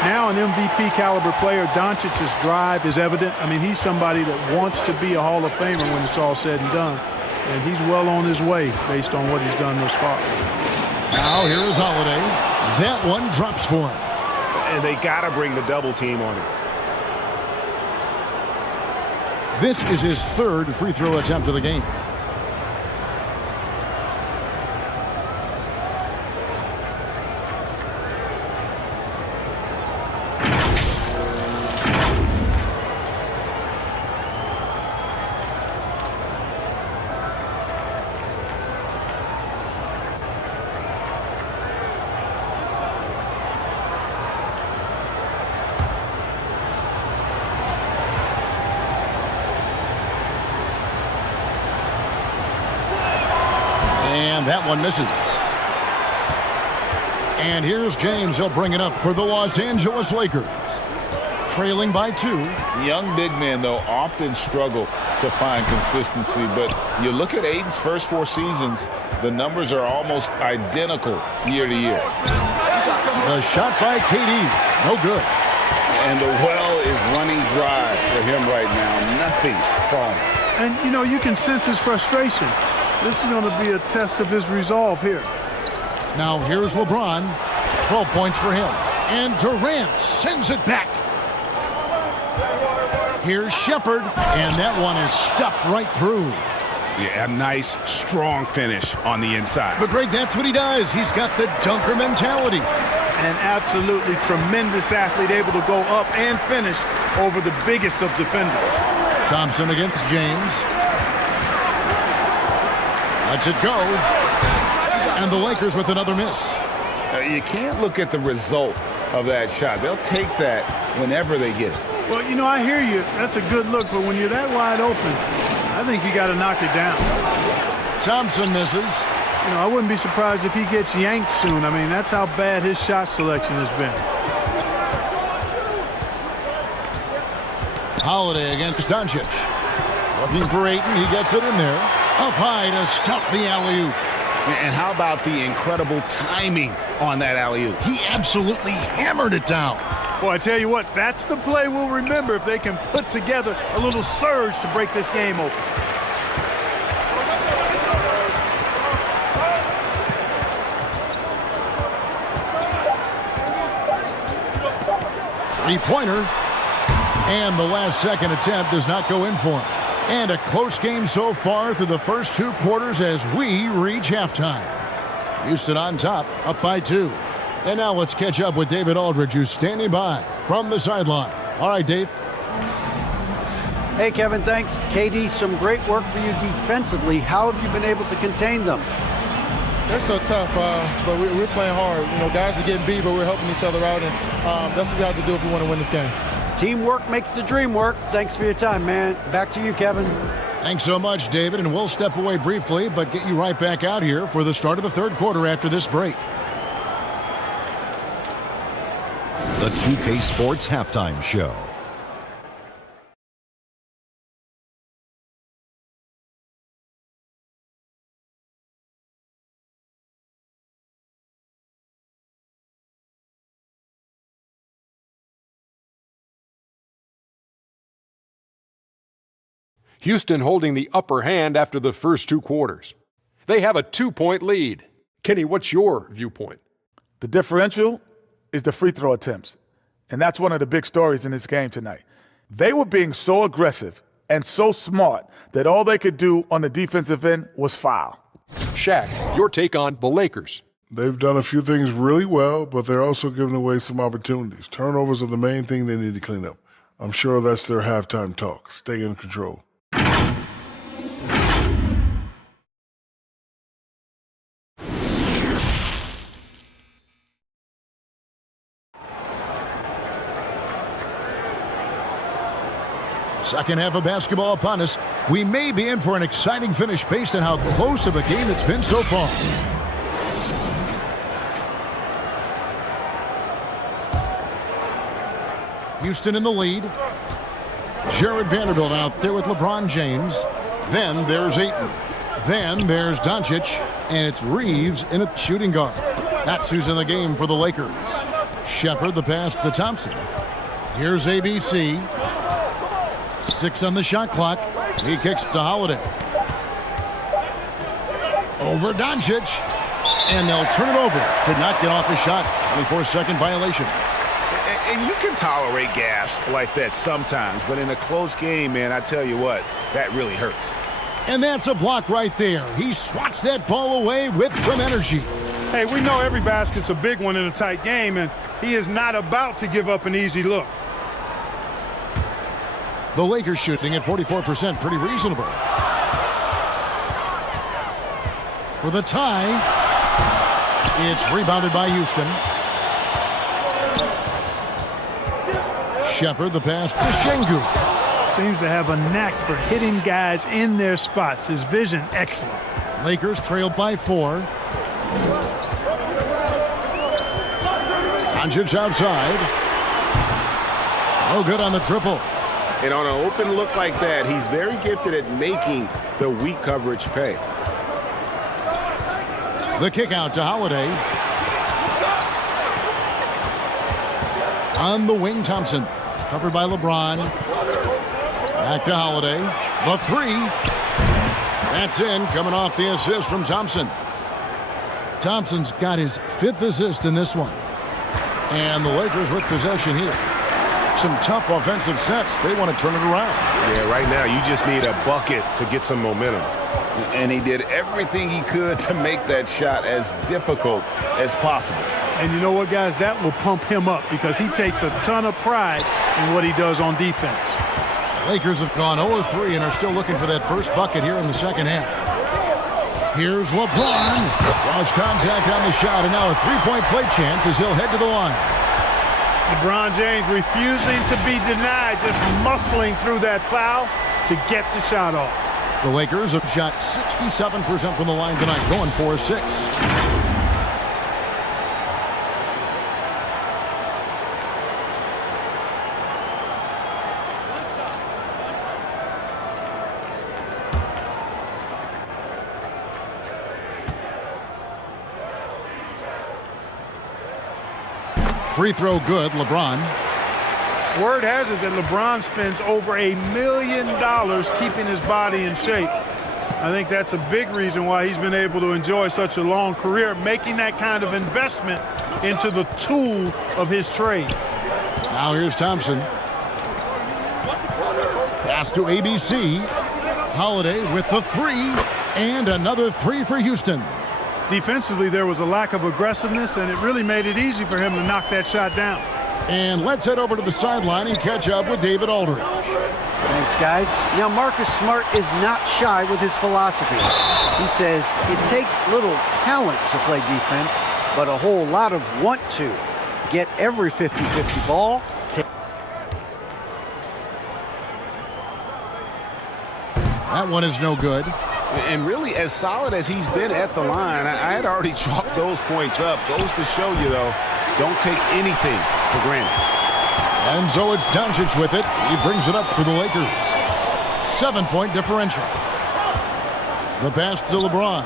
Now an MVP caliber player, Doncic's drive is evident. I mean, he's somebody that wants to be a Hall of Famer when it's all said and done. And he's well on his way based on what he's done thus far. Now here is Holiday. That one drops for him. And they got to bring the double team on him. This is his 3rd free throw attempt of the game. And that one misses. And here's James. He'll bring it up for the Los Angeles Lakers. Trailing by 2. Young big men, though, often struggle to find consistency. But you look at Aiden's first 4 seasons, the numbers are almost identical year to year. The shot by KD. No good. And the well is running dry for him right now. Nothing falling. And, you know, you can sense his frustration. This is going to be a test of his resolve here. Now here's LeBron. 12 points for him. And Durant sends it back. Here's Shepherd. And that one is stuffed right through. Yeah, a nice, strong finish on the inside. But Greg, that's what he does. He's got the dunker mentality. An absolutely tremendous athlete, able to go up and finish over the biggest of defenders. Thompson against James. Lets it go. And the Lakers with another miss. You can't look at the result of that shot. They'll take that whenever they get it. Well, you know, I hear you. That's a good look, but when you're that wide open, I think you got to knock it down. Thompson misses. You know, I wouldn't be surprised if he gets yanked soon. I mean, that's how bad his shot selection has been. Holiday against Doncic. Looking for Ayton. He gets it in there. Up high to stuff the alley-oop. And how about the incredible timing on that alley-oop? He absolutely hammered it down. Boy, I tell you what, that's the play we'll remember if they can put together a little surge to break this game open. Three-pointer. And the last second attempt does not go in for him. And a close game so far through the first 2 quarters as we reach halftime. Houston on top, up by 2. And now let's catch up with David Aldridge, who's standing by from the sideline. All right, Dave. Hey, Kevin, thanks. KD, some great work for you defensively. How have you been able to contain them? They're so tough, but we're playing hard. You know, guys are getting beat, but we're helping each other out, and that's what we have to do if we want to win this game. Teamwork makes the dream work. Thanks for your time, man. Back to you, Kevin. Thanks so much, David, and we'll step away briefly, but get you right back out here for the start of the third quarter after this break. The 2K Sports Halftime Show. Houston holding the upper hand after the first 2 quarters. They have a 2-point lead. Kenny, what's your viewpoint? The differential is the free throw attempts, and that's one of the big stories in this game tonight. They were being so aggressive and so smart that all they could do on the defensive end was foul. Shaq, your take on the Lakers. They've done a few things really well, but they're also giving away some opportunities. Turnovers are the main thing they need to clean up. I'm sure that's their halftime talk. Stay in control. Second half of basketball upon us. We may be in for an exciting finish based on how close of a game it's been so far. Houston in the lead. Jared Vanderbilt out there with LeBron James. Then there's Ayton. Then there's Doncic. And it's Reeves in at shooting guard. That's who's in the game for the Lakers. Shepherd the pass to Thompson. Here's ABC. 6 on the shot clock. He kicks to Holiday. Over Doncic. And they'll turn it over. Could not get off his shot. 24-second violation. And you can tolerate gas like that sometimes, but in a close game, man, I tell you what, that really hurts. And that's a block right there. He swats that ball away with some energy. Hey, we know every basket's a big one in a tight game, and he is not about to give up an easy look. The Lakers shooting at 44%, pretty reasonable. For the tie, it's rebounded by Houston. Shepherd the pass to Şengün. Seems to have a knack for hitting guys in their spots. His vision excellent. Lakers trail by 4. Doncic outside. No good on the triple. And on an open look like that, he's very gifted at making the weak coverage pay. The kick out to Holiday. On the wing, Thompson. Covered by LeBron. Back to Holiday. The 3. That's in, coming off the assist from Thompson. Thompson's got his 5th assist in this one. And the Lakers with possession here. Some tough offensive sets. They want to turn it around. Yeah, right now you just need a bucket to get some momentum. And he did everything he could to make that shot as difficult as possible. And you know what, guys? That will pump him up because he takes a ton of pride in what he does on defense. Lakers have gone 0-3 and are still looking for that first bucket here in the second half. Here's LeBron. Cross contact on the shot, and now a three-point play chance as he'll head to the line. LeBron James refusing to be denied, just muscling through that foul to get the shot off. The Lakers have shot 67% from the line tonight, going 4-6. Free throw good, LeBron. Word has it that LeBron spends over $1 million keeping his body in shape. I think that's a big reason why he's been able to enjoy such a long career, making that kind of investment into the tool of his trade. Now here's Thompson. Pass to ABC. Holiday with the 3, and another 3 for Houston. Defensively, there was a lack of aggressiveness, and it really made it easy for him to knock that shot down. And let's head over to the sideline and catch up with David Aldridge. Thanks, guys. Now, Marcus Smart is not shy with his philosophy. He says it takes little talent to play defense, but a whole lot of want to. Get every 50-50 ball. That one is no good. And really, as solid as he's been at the line, I had already chalked those points up. Goes to show you, though, don't take anything for granted. And so it's Doncic with it. He brings it up for the Lakers. 7-point differential. The pass to LeBron.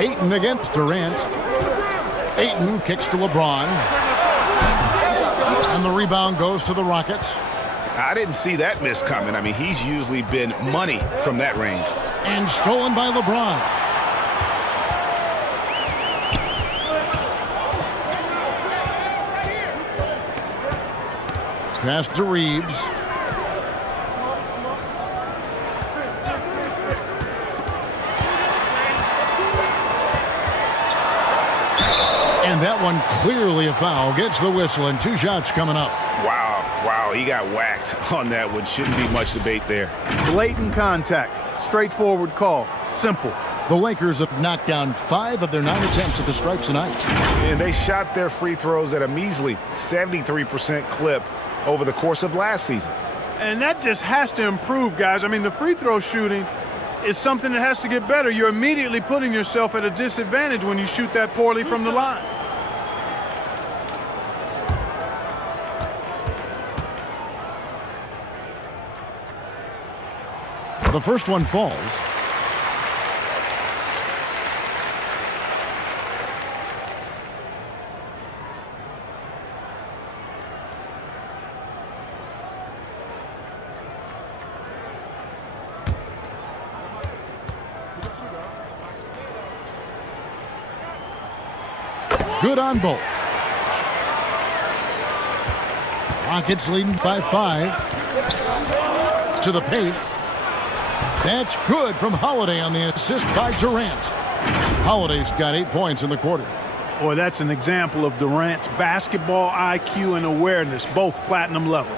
Ayton against Durant. Ayton kicks to LeBron. And the rebound goes to the Rockets. I didn't see that miss coming. I mean, he's usually been money from that range. And stolen by LeBron. Pass to Reeves. And that one clearly a foul. Gets the whistle, and 2 shots coming up. Wow, he got whacked on that one. Shouldn't be much debate there. Blatant contact. Straightforward call. Simple. The Lakers have knocked down 5 of their 9 attempts at the stripe tonight. And they shot their free throws at a measly 73% clip over the course of last season. And that just has to improve, guys. I mean, the free throw shooting is something that has to get better. You're immediately putting yourself at a disadvantage when you shoot that poorly from the line. The first one falls. Good on both. Rockets leading by 5. To the paint. That's good from Holiday on the assist by Durant. Holiday's got 8 points in the quarter. Boy, that's an example of Durant's basketball IQ and awareness, both platinum level.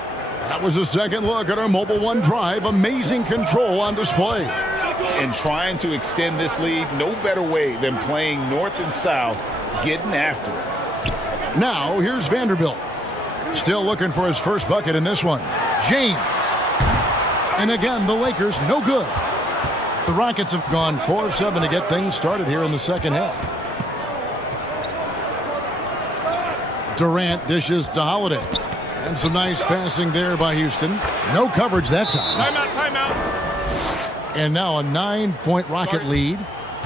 That was a second look at our Mobile One drive. Amazing control on display. And trying to extend this lead, no better way than playing north and south, getting after it. Now, here's Vanderbilt. Still looking for his first bucket in this one. James. And again, the Lakers no good. The Rockets have gone 4 of 7 to get things started here in the second half. Durant dishes to Holiday. And some nice passing there by Houston. No coverage that time. Timeout. And now a 9-point Rocket lead.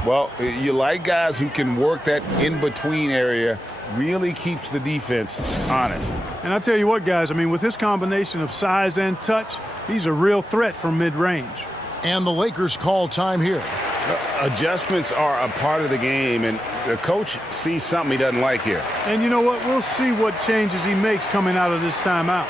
Well, you like guys who can work that in-between area, really keeps the defense honest. And I tell you what, guys, I mean, with this combination of size and touch, he's a real threat from mid-range. And the Lakers call time here. Adjustments are a part of the game, and the coach sees something he doesn't like here. And you know what? We'll see what changes he makes coming out of this timeout.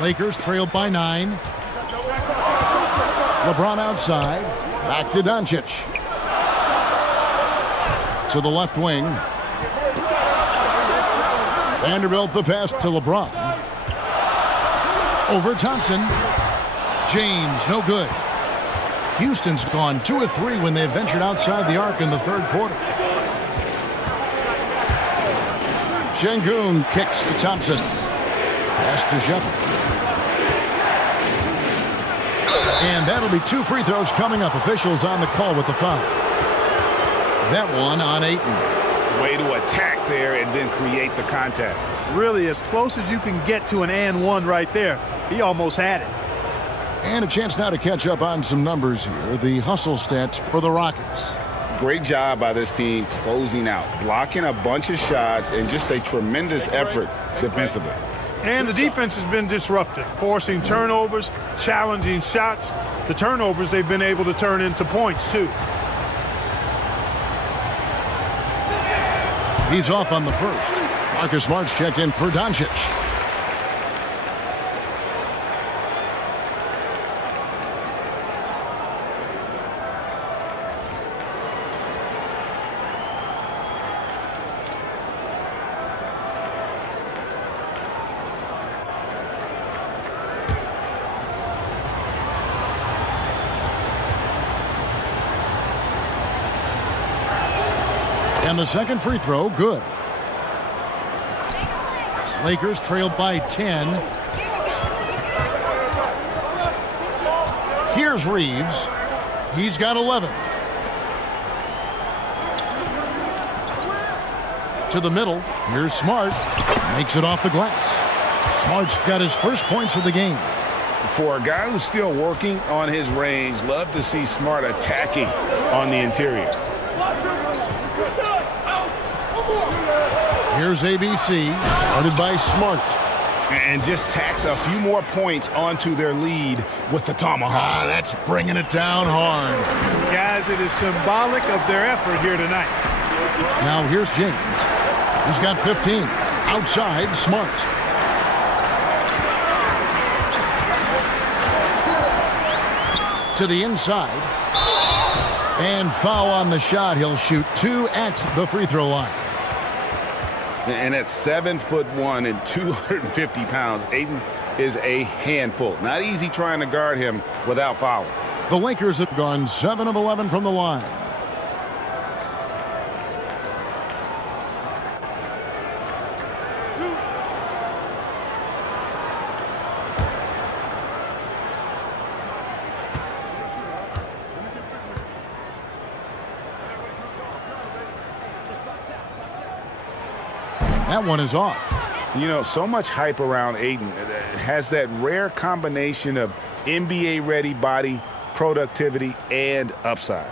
Lakers trailed by 9. LeBron outside. Back to Doncic. To the left wing. Vanderbilt the pass to LeBron. Over Thompson. James, no good. Houston's gone 2 of 3 when they ventured outside the arc in the third quarter. Şengün kicks to Thompson. Pass to Shepard. And that'll be 2 free throws coming up. Officials on the call with the foul. That one on Ayton. Way to attack there and then create the contact. Really as close as you can get to an and one right there. He almost had it. And a chance now to catch up on some numbers here. The hustle stats for the Rockets. Great job by this team closing out, blocking a bunch of shots, and just a tremendous effort defensively. And the defense has been disruptive, forcing turnovers, challenging shots. The turnovers they've been able to turn into points, too. He's off on the first. Marcus Smart's checked in for Doncic. And the second free throw, good. Lakers trailed by 10. Here's Reeves. He's got 11. To the middle. Here's Smart. Makes it off the glass. Smart's got his first points of the game. For a guy who's still working on his range, love to see Smart attacking on the interior. Here's ABC, started by Smart. And just tacks a few more points onto their lead with the tomahawk. That's bringing it down hard. Guys, it is symbolic of their effort here tonight. Now here's James. He's got 15. Outside, Smart. To the inside. And foul on the shot. He'll shoot 2 at the free throw line. And at 7'1" and 250 pounds, Ayton is a handful. Not easy trying to guard him without fouling. The Lakers have gone 7 of 11 from the line. That one is off. You know, so much hype around Ayton. Has that rare combination of NBA-ready body, productivity, and upside.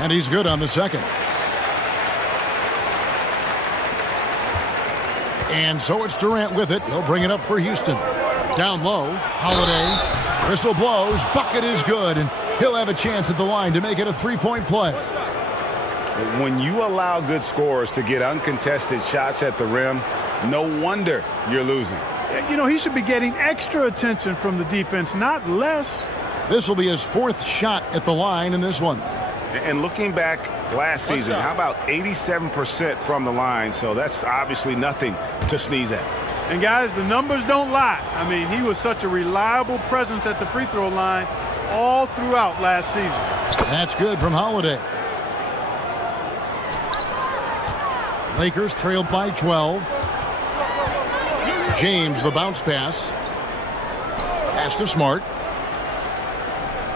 And he's good on the second. And so it's Durant with it. He'll bring it up for Houston. Down low, Holiday. Whistle blows. Bucket is good. And he'll have a chance at the line to make it a three-point play. When you allow good scorers to get uncontested shots at the rim, no wonder you're losing. You know, he should be getting extra attention from the defense, not less. This will be his fourth shot at the line in this one. And looking back last season, how about 87% from the line? So that's obviously nothing to sneeze at. And guys, the numbers don't lie. I mean, he was such a reliable presence at the free throw line all throughout last season. That's good from Holiday. Lakers trailed by 12. James, the bounce pass. Pass to Smart.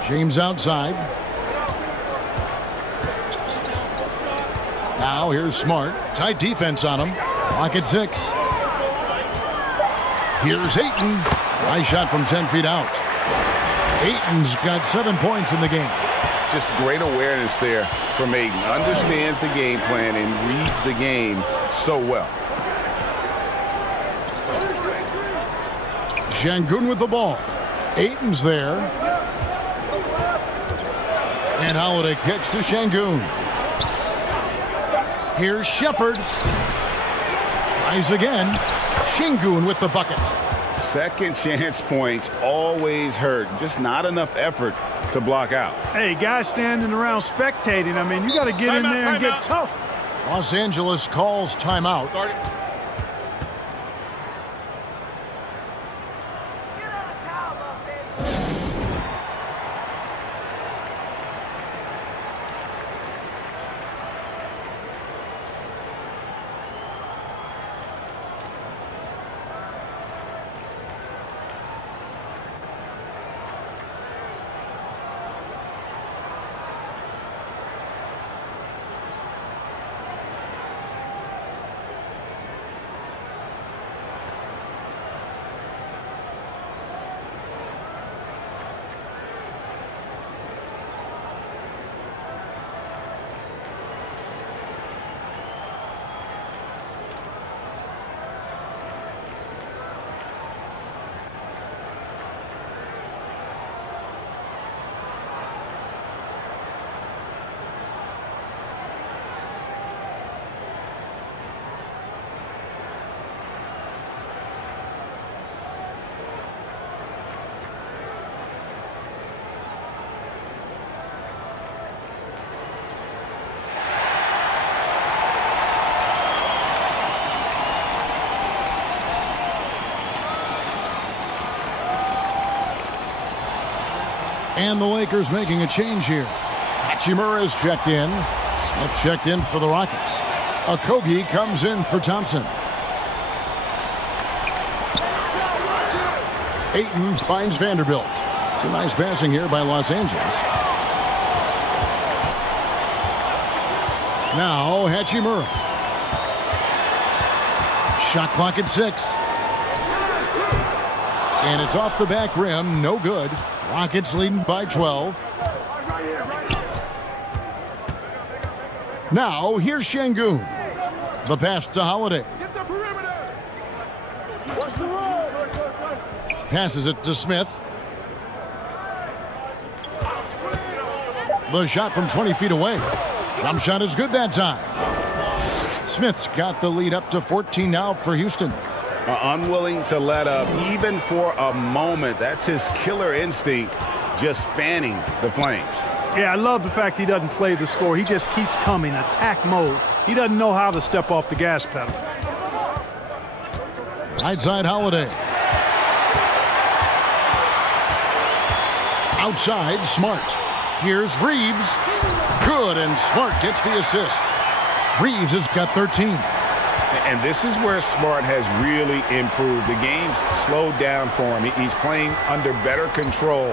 James outside. Now here's Smart. Tight defense on him. Clock at 6. Here's Ayton. Nice shot from 10 feet out. Ayton's got 7 points in the game. Just great awareness there from Ayton. Understands the game plan and reads the game so well. Şengün with the ball. Ayton's there. And Holiday kicks to Şengün. Here's Shepherd. Tries again. Şengün with the bucket. Second chance points always hurt. Just not enough effort to block out. Hey, guys standing around spectating. I mean, you got to get in there and get tough. Los Angeles calls timeout. And the Lakers making a change here. Hachimura is checked in. Smith checked in for the Rockets. Okogie comes in for Thompson. Ayton finds Vanderbilt. It's a nice passing here by Los Angeles. Now Hachimura. Shot clock at 6. And it's off the back rim. No good. Rockets leading by 12. Now here's Şengün. The pass to Holiday. Passes it to Smith. The shot from 20 feet away. Jump shot is good that time. Smith's got the lead up to 14 now for Houston. Unwilling to let up even for a moment. That's his killer instinct, just fanning the flames. Yeah, I love the fact he doesn't play the score. He just keeps coming, attack mode. He doesn't know how to step off the gas pedal. Right side Holiday. Outside Smart. Here's Reeves. Good, and Smart gets the assist. Reeves has got 13. And this is where Smart has really improved. The game's slowed down for him. He's playing under better control.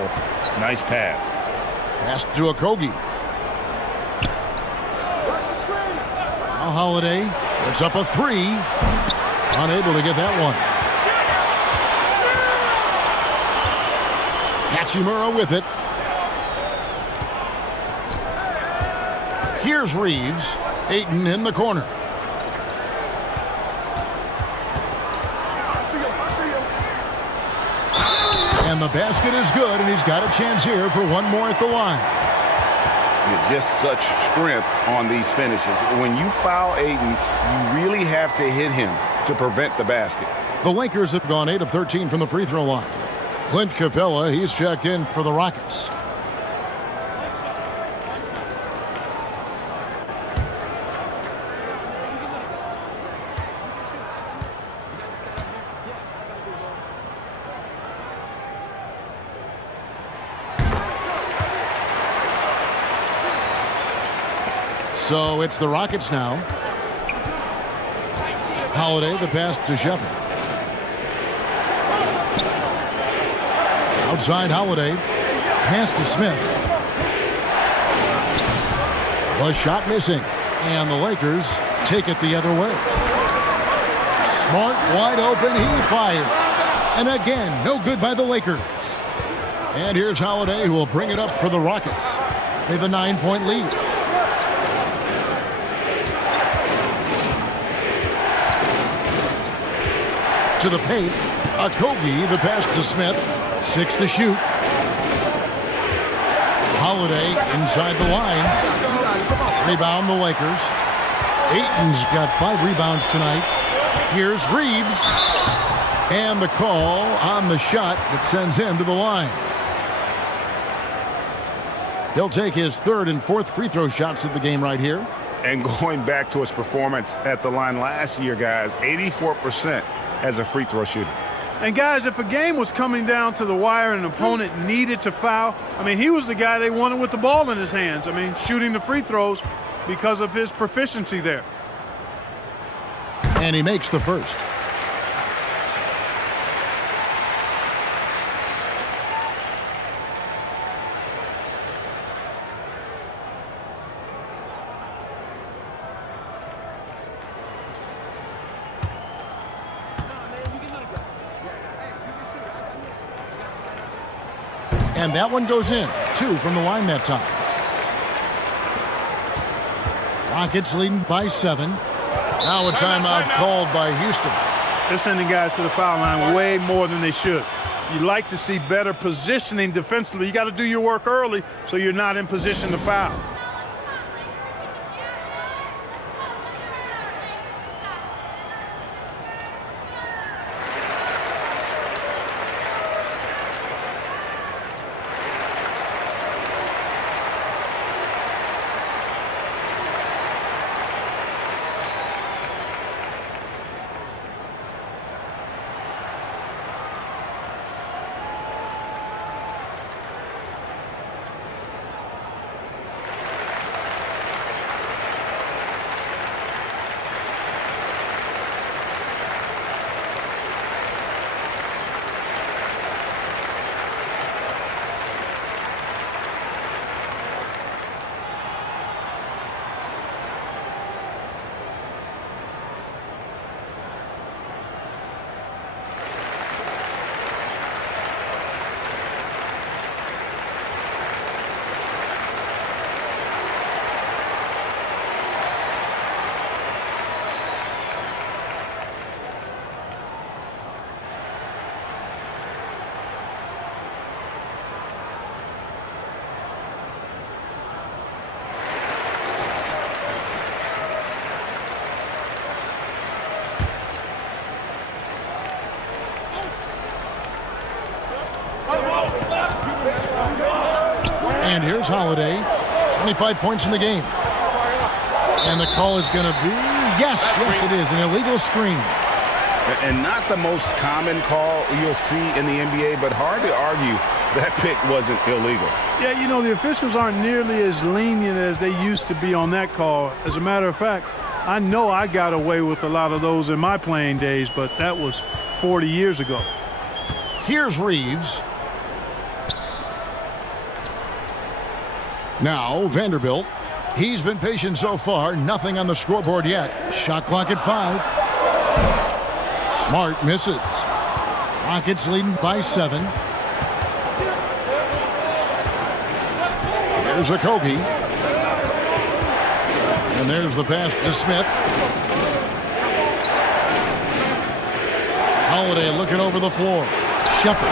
Nice pass. Pass to Okogie. Now Holiday puts up a three. Unable to get that one. Hachimura with it. Here's Reeves. Ayton in the corner. And the basket is good, and he's got a chance here for one more at the line. Just such strength on these finishes. When you foul Ayton, you really have to hit him to prevent the basket. The Lakers have gone 8 of 13 from the free throw line. Clint Capella, he's checked in for the Rockets. So it's the Rockets now. Holiday, the pass to Shepard. Outside Holiday. Pass to Smith. The shot missing. And the Lakers take it the other way. Smart wide open. He fires. And again, no good by the Lakers. And here's Holiday, who will bring it up for the Rockets. They have a 9-point lead. To the paint. Okogie, the pass to Smith. 6 to shoot. Holiday inside the line. Rebound the Lakers. Ayton's got 5 rebounds tonight. Here's Reeves. And the call on the shot that sends him to the line. He'll take his 3rd and 4th free throw shots of the game right here. And going back to his performance at the line last year, guys, 84% as a free throw shooter. And guys, if a game was coming down to the wire and an opponent needed to foul, I mean, he was the guy they wanted with the ball in his hands. I mean, shooting the free throws because of his proficiency there. And he makes the first. And that one goes in. 2 from the line that time. Rockets leading by 7. Now a timeout called by Houston. They're sending guys to the foul line way more than they should. You like to see better positioning defensively. You got to do your work early so you're not in position to foul. And here's Holiday. 25 points in the game. And the call is going to be, yes, it is, an illegal screen. And not the most common call you'll see in the NBA, but hard to argue that pick wasn't illegal. Yeah, you know, the officials aren't nearly as lenient as they used to be on that call. As a matter of fact, I know I got away with a lot of those in my playing days, but that was 40 years ago. Here's Reeves. Now Vanderbilt. He's been patient so far. Nothing on the scoreboard yet. Shot clock at 5. Smart misses. Rockets leading by 7. Here's Okogie. And there's the pass to Smith. Holiday looking over the floor. Shepard.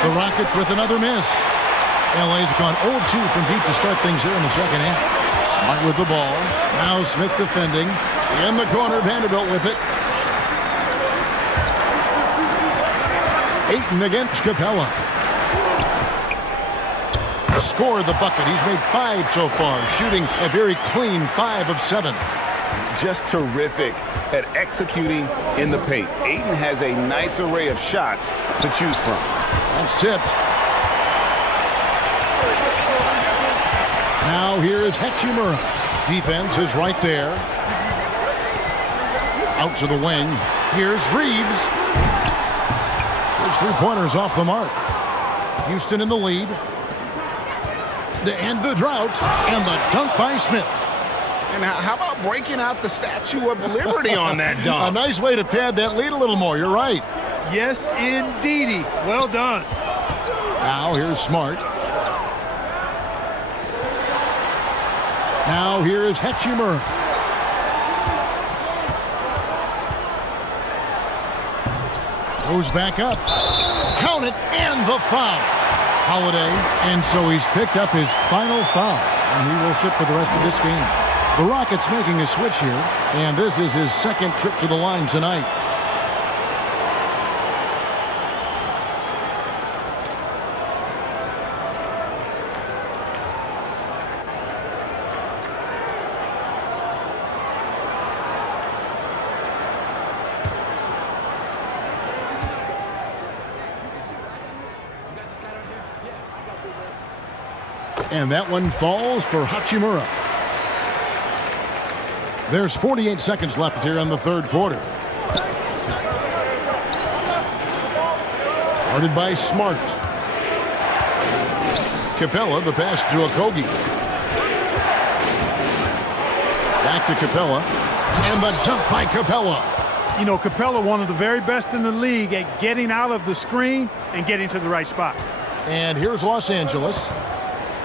The Rockets with another miss. LA's gone 0-2 from deep to start things here in the second half. Smart with the ball. Now Smith defending. In the corner, Vanderbilt with it. Ayton against Capella. Scored the bucket. He's made 5 so far, shooting a very clean 5 of 7. Just terrific at executing in the paint. Ayton has a nice array of shots to choose from. That's tipped. Now here is Hachimura. Defense is right there. Out to the wing. Here's Reeves. His three-pointers off the mark. Houston in the lead. To end the drought. And the dunk by Smith. And how about breaking out the Statue of Liberty on that dunk? A nice way to pad that lead a little more. You're right. Yes, indeedy. Well done. Now here's Smart. Now here is Hachimura. Goes back up. Count it, and the foul. Holiday, and so he's picked up his final foul, and he will sit for the rest of this game. The Rockets making a switch here, and this is his second trip to the line tonight. And that one falls for Hachimura. There's 48 seconds left here in the third quarter. Guarded by Smart. Capella, the pass to Okogie. Back to Capella. And the dunk by Capella. You know, Capella, one of the very best in the league at getting out of the screen and getting to the right spot. And here's Los Angeles.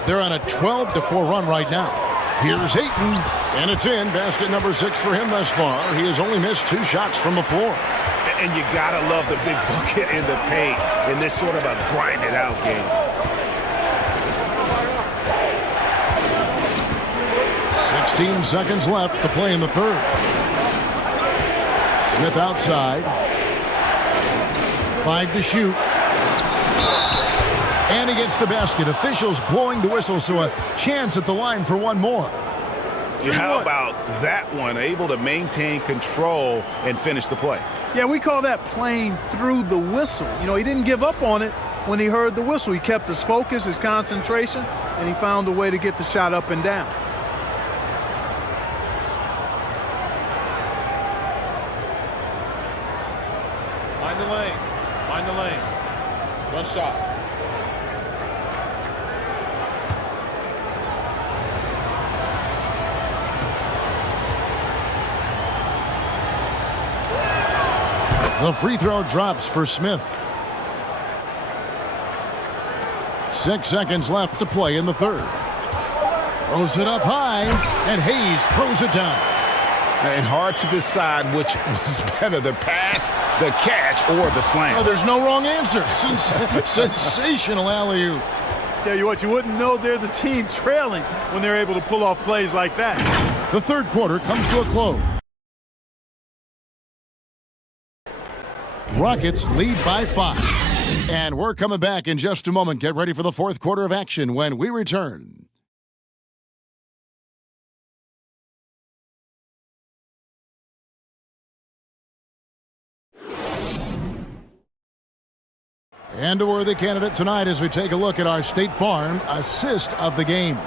They're on a 12-4 run right now. Here's Ayton, and it's in. Basket number 6 for him thus far. He has only missed 2 shots from the floor. And you gotta love the big bucket in the paint in this sort of a grinded-out game. 16 seconds left to play in the third. Smith outside. 5 to shoot. And he gets the basket. Officials blowing the whistle, so a chance at the line for one more. How about that one? Able to maintain control and finish the play. Yeah, we call that playing through the whistle. You know, he didn't give up on it when he heard the whistle. He kept his focus, his concentration, and he found a way to get the shot up and down. Mind the lanes. Mind the lanes. One shot. The free throw drops for Smith. 6 seconds left to play in the third. Throws it up high, and Hayes throws it down. And hard to decide which was better, the pass, the catch, or the slam. Oh, there's no wrong answer. Sensational alley-oop. Tell you what, you wouldn't know they're the team trailing when they're able to pull off plays like that. The third quarter comes to a close. Rockets lead by 5. And we're coming back in just a moment. Get ready for the fourth quarter of action when we return. And a worthy candidate tonight as we take a look at our State Farm assist of the game.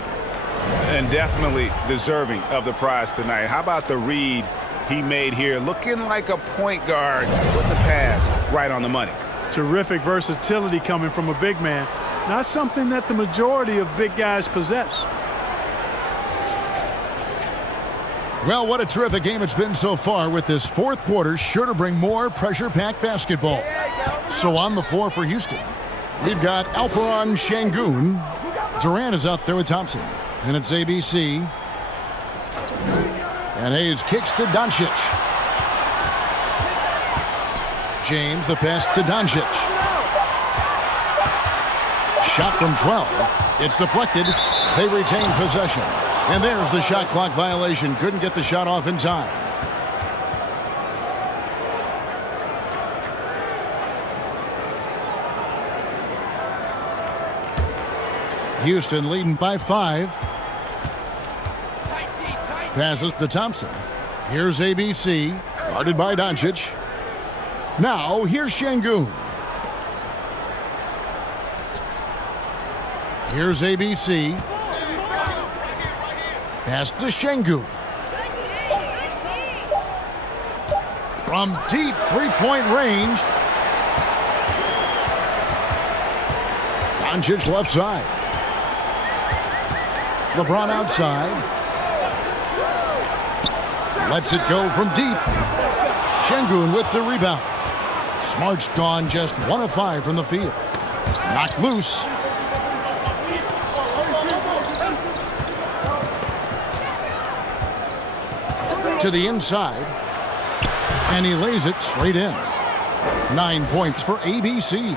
And definitely deserving of the prize tonight. How about the read he made here? Looking like a point guard with the pass right on the money. Terrific versatility coming from a big man. Not something that the majority of big guys possess. Well, what a terrific game it's been so far, with this fourth quarter sure to bring more pressure-packed basketball. So on the floor for Houston, we've got Alperen Şengün. Durant is out there with Thompson. And it's ABC. And Hayes kicks to Doncic. James, the pass to Doncic. Shot from 12. It's deflected. They retain possession. And there's the shot clock violation. Couldn't get the shot off in time. Houston leading by 5. Passes to Thompson. Here's ABC, guarded by Doncic. Now, here's Şengün. Here's ABC. Pass to Şengün. From deep three-point range. Doncic left side. LeBron outside. Lets it go from deep. Şengün with the rebound. Smart's gone just 1 of 5 from the field. Knocked loose. To the inside. And he lays it straight in. 9 points for ABC.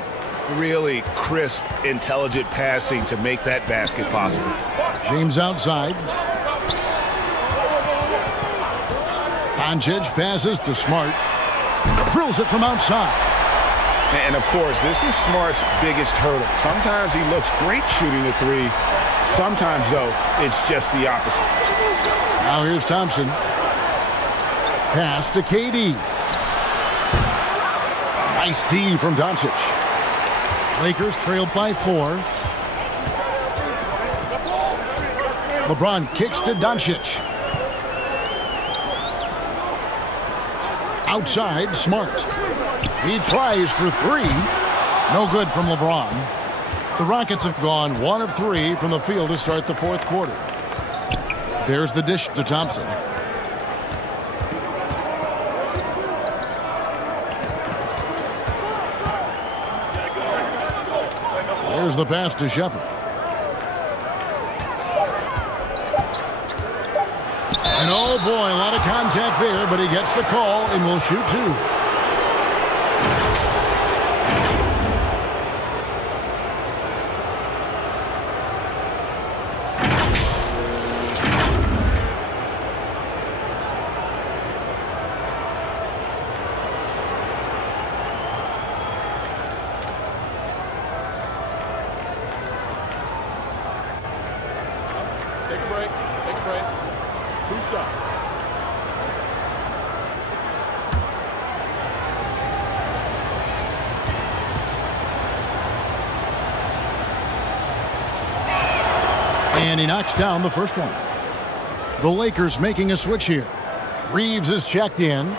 Really crisp, intelligent passing to make that basket possible. James outside. Doncic passes to Smart. Drills it from outside. And of course, this is Smart's biggest hurdle. Sometimes he looks great shooting the three. Sometimes, though, it's just the opposite. Now here's Thompson. Pass to KD. Nice D from Doncic. Lakers trailed by 4. LeBron kicks to Doncic. Outside, Smart. He tries for 3. No good from LeBron. The Rockets have gone 1 of 3 from the field to start the fourth quarter. There's the dish to Thompson. There's the pass to Shepard. And oh boy, a lot of contact there, but he gets the call and will shoot 2. Take a break. Take a break. 2 shots. And he knocks down the first one. The Lakers making a switch here. Reeves is checked in.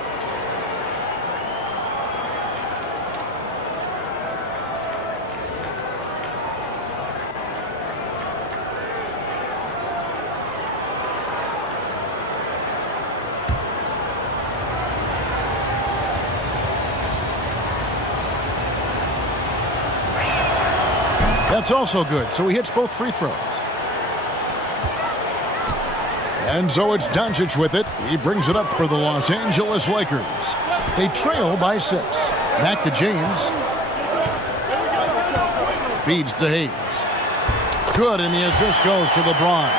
That's also good, so he hits both free throws. And so it's Doncic with it. He brings it up for the Los Angeles Lakers. They trail by 6. Back to James. Feeds to Hayes. Good, and the assist goes to LeBron.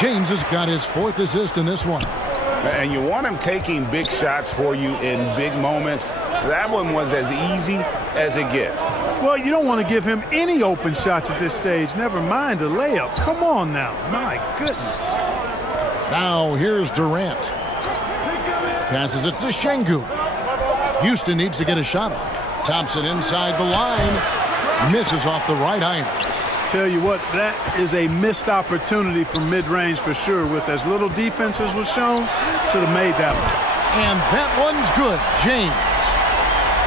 James has got his 4th assist in this one. And you want him taking big shots for you in big moments. That one was as easy as it gets. Well, you don't want to give him any open shots at this stage, never mind a layup. Come on now, my goodness. Now here's Durant. Passes it to Şengün. Houston needs to get a shot off. Thompson inside the line. Misses off the right iron. Tell you what, that is a missed opportunity from mid-range for sure. With as little defense as was shown, should have made that one. And that one's good.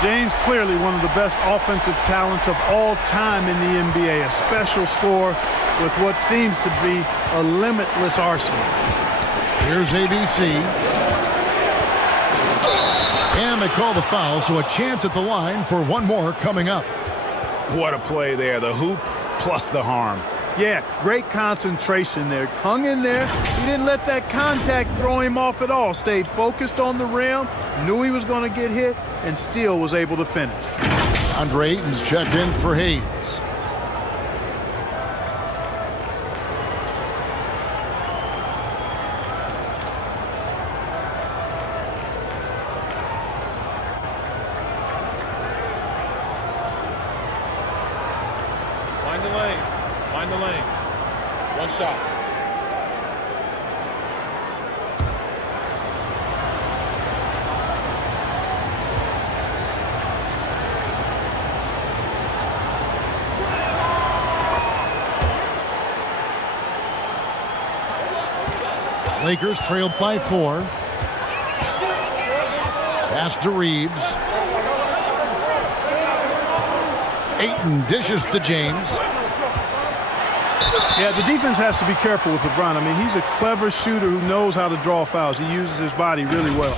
James clearly one of the best offensive talents of all time in the NBA. A special scorer with what seems to be a limitless arsenal. Here's ABC. And they call the foul, so a chance at the line for one more coming up. What a play there. The hoop plus the harm. Yeah, great concentration there. Hung in there. He didn't let that contact throw him off at all. Stayed focused on the rim, knew he was going to get hit, and still was able to finish. Andre Ayton's checked in for Hayes. Find the lanes. Find the lanes. One shot. Lakers trailed by 4. Pass to Reeves. Ayton dishes to James. Yeah, the defense has to be careful with LeBron. I mean, he's a clever shooter who knows how to draw fouls. He uses his body really well.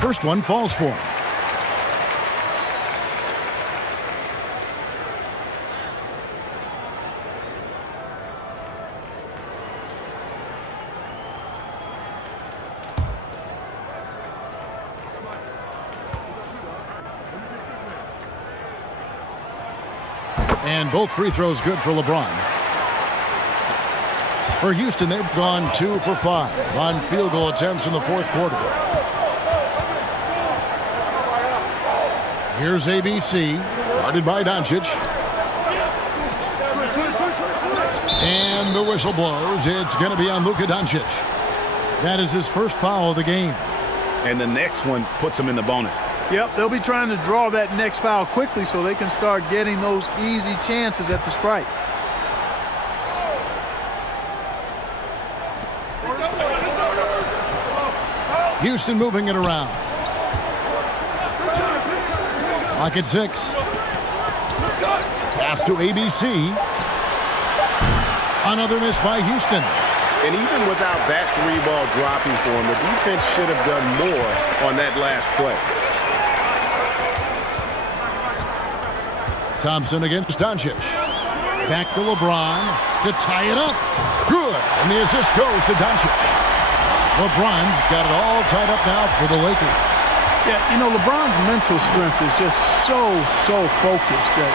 First one falls for him. And both free throws good for LeBron. For Houston, they've gone 2 for 5 on field goal attempts in the fourth quarter. Here's ABC, guarded by Doncic. And the whistle blows. It's going to be on Luka Doncic. That is his first foul of the game. And the next one puts him in the bonus. Yep, they'll be trying to draw that next foul quickly so they can start getting those easy chances at the stripe. Houston moving it around. Lock at 6. Pass to ABC. Another miss by Houston. And even without that 3-ball dropping for him, the defense should have done more on that last play. Thompson against Doncic. Back to LeBron to tie it up. Good. And the assist goes to Doncic. LeBron's got it all tied up now for the Lakers. Yeah, you know, LeBron's mental strength is just so focused that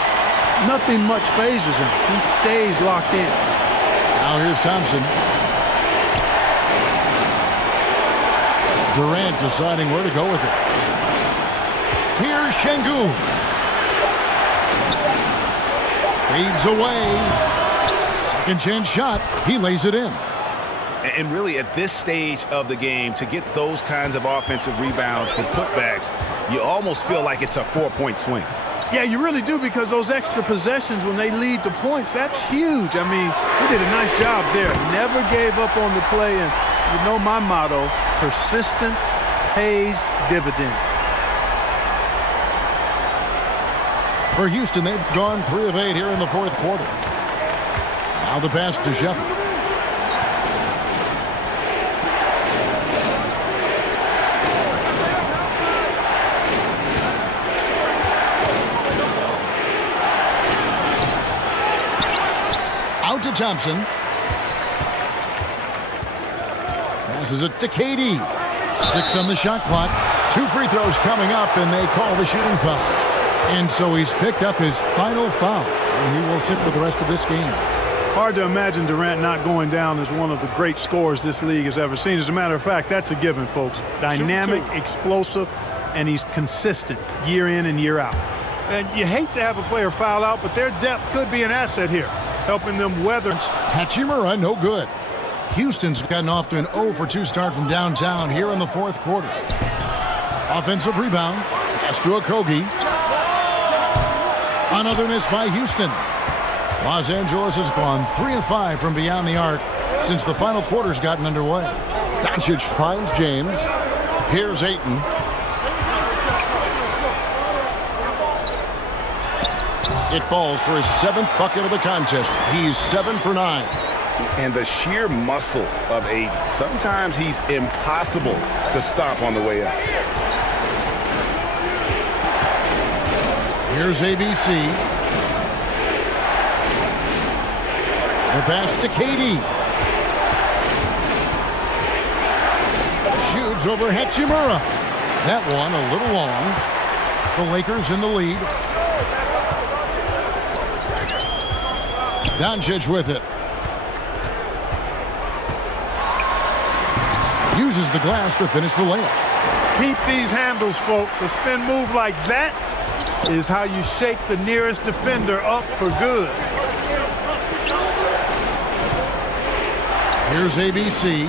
nothing much phases him. He stays locked in. Now here's Thompson. Durant deciding where to go with it. Here's Şengün. Fades away. Second chance shot. He lays it in. And really, at this stage of the game, to get those kinds of offensive rebounds for putbacks, you almost feel like it's a 4-point swing. Yeah, you really do, because those extra possessions, when they lead to points, that's huge. I mean, he did a nice job there. Never gave up on the play, and you know my motto, persistence pays dividends. For Houston, they've gone 3 of 8 here in the fourth quarter. Now the pass to Shepherd. Out to Thompson. Passes it to KD. 6 on the shot clock. 2 free throws coming up, and they call the shooting foul. And so he's picked up his final foul, and he will sit for the rest of this game. Hard to imagine Durant not going down as one of the great scorers this league has ever seen. As a matter of fact, that's a given, folks. Dynamic, explosive, and he's consistent year in and year out. And you hate to have a player foul out, but their depth could be an asset here, helping them weather. Hachimura, no good. Houston's gotten off to an 0-for-2 start from downtown here in the fourth quarter. Offensive rebound. Pass to Okogie. Another miss by Houston. Los Angeles has gone 3 of 5 from beyond the arc since the final quarter's gotten underway. Doncic finds James. Here's Ayton. It falls for his 7th bucket of the contest. He's 7 for 9. And the sheer muscle of Ayton. Sometimes he's impossible to stop on the way up. Here's ABC. The pass to KD. Shoots over Hachimura. That one a little long. The Lakers in the lead. Doncic with it. Uses the glass to finish the layup. Keep these handles, folks. A spin move like that is how you shake the nearest defender up for good. Here's ABC.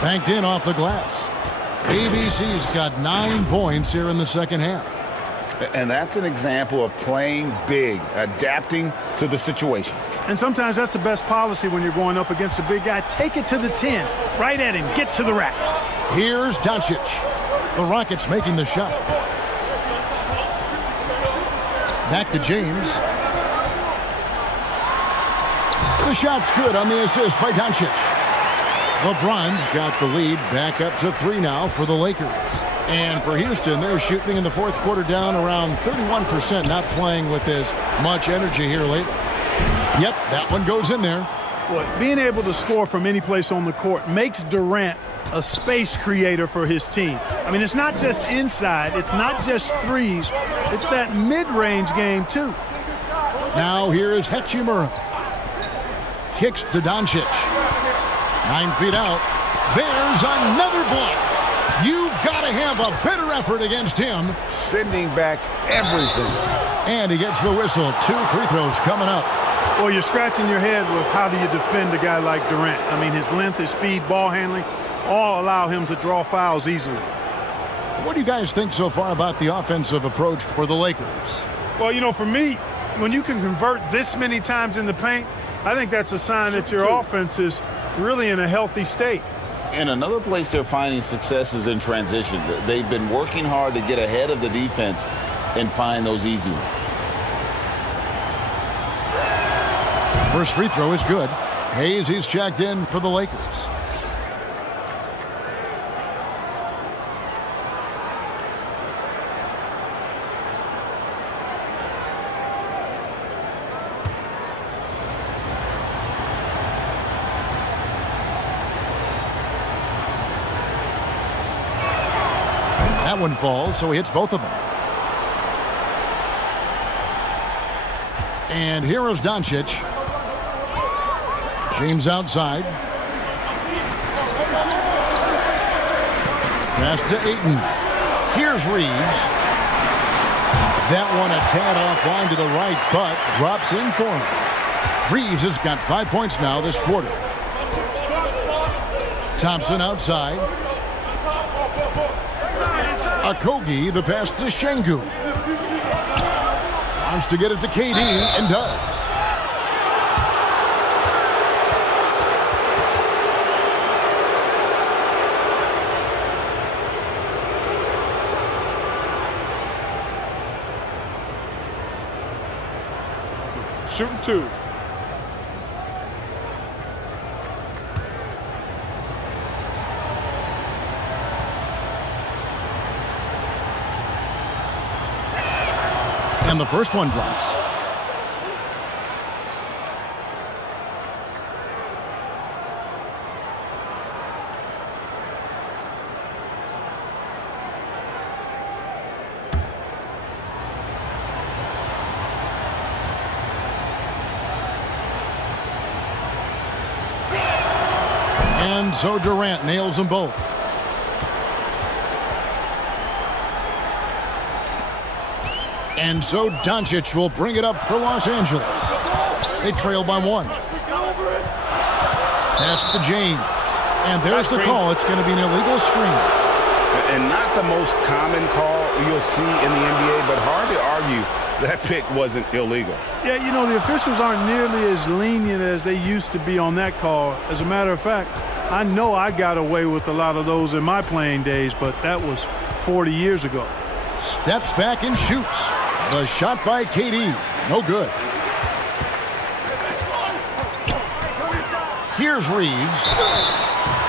Banked in off the glass. ABC's got 9 points here in the second half. And that's an example of playing big, adapting to the situation. And sometimes that's the best policy when you're going up against a big guy. Take it to the 10. Right at him. Get to the rack. Here's Doncic. The Rockets making the shot. Back to James. The shot's good on the assist by Doncic. LeBron's got the lead back up to 3 now for the Lakers. And for Houston, they're shooting in the fourth quarter down around 31%, not playing with as much energy here lately. Yep, that one goes in there. Well, being able to score from any place on the court makes Durant a space creator for his team. I mean, it's not just inside. It's not just threes. It's that mid-range game, too. Now here is Hachimura. Kicks to Doncic. 9 feet out. There's another block. You've got to have a better effort against him. Sending back everything. And he gets the whistle. 2 free throws coming up. Well, you're scratching your head with how do you defend a guy like Durant. I mean, his length, his speed, ball handling, all allow him to draw fouls easily. What do you guys think so far about the offensive approach for the Lakers? Well, you know, for me, when you can convert this many times in the paint, I think that's a sign that your offense is really in a healthy state. And another place they're finding success is in transition. They've been working hard to get ahead of the defense and find those easy ones. First free throw is good. Hayes, he's checked in for the Lakers. That one falls, so he hits both of them. And here is Doncic. James outside. Pass to Ayton. Here's Reeves. That one a tad offline to the right, but drops in for him. Reeves has got 5 points now this quarter. Thompson outside. Okogie, the pass to Şengün. Wants to get it to KD and does. Shooting 2. And the first one drops. And so Durant nails them both. And so Doncic will bring it up for Los Angeles. They trail by 1. Pass to James. And there's the call. It's going to be an illegal screen. And not the most common call you'll see in the NBA, but hard to argue that pick wasn't illegal. Yeah, you know, the officials aren't nearly as lenient as they used to be on that call. As a matter of fact, I know I got away with a lot of those in my playing days, but that was 40 years ago. Steps back and shoots. The shot by KD. No good. Here's Reeves.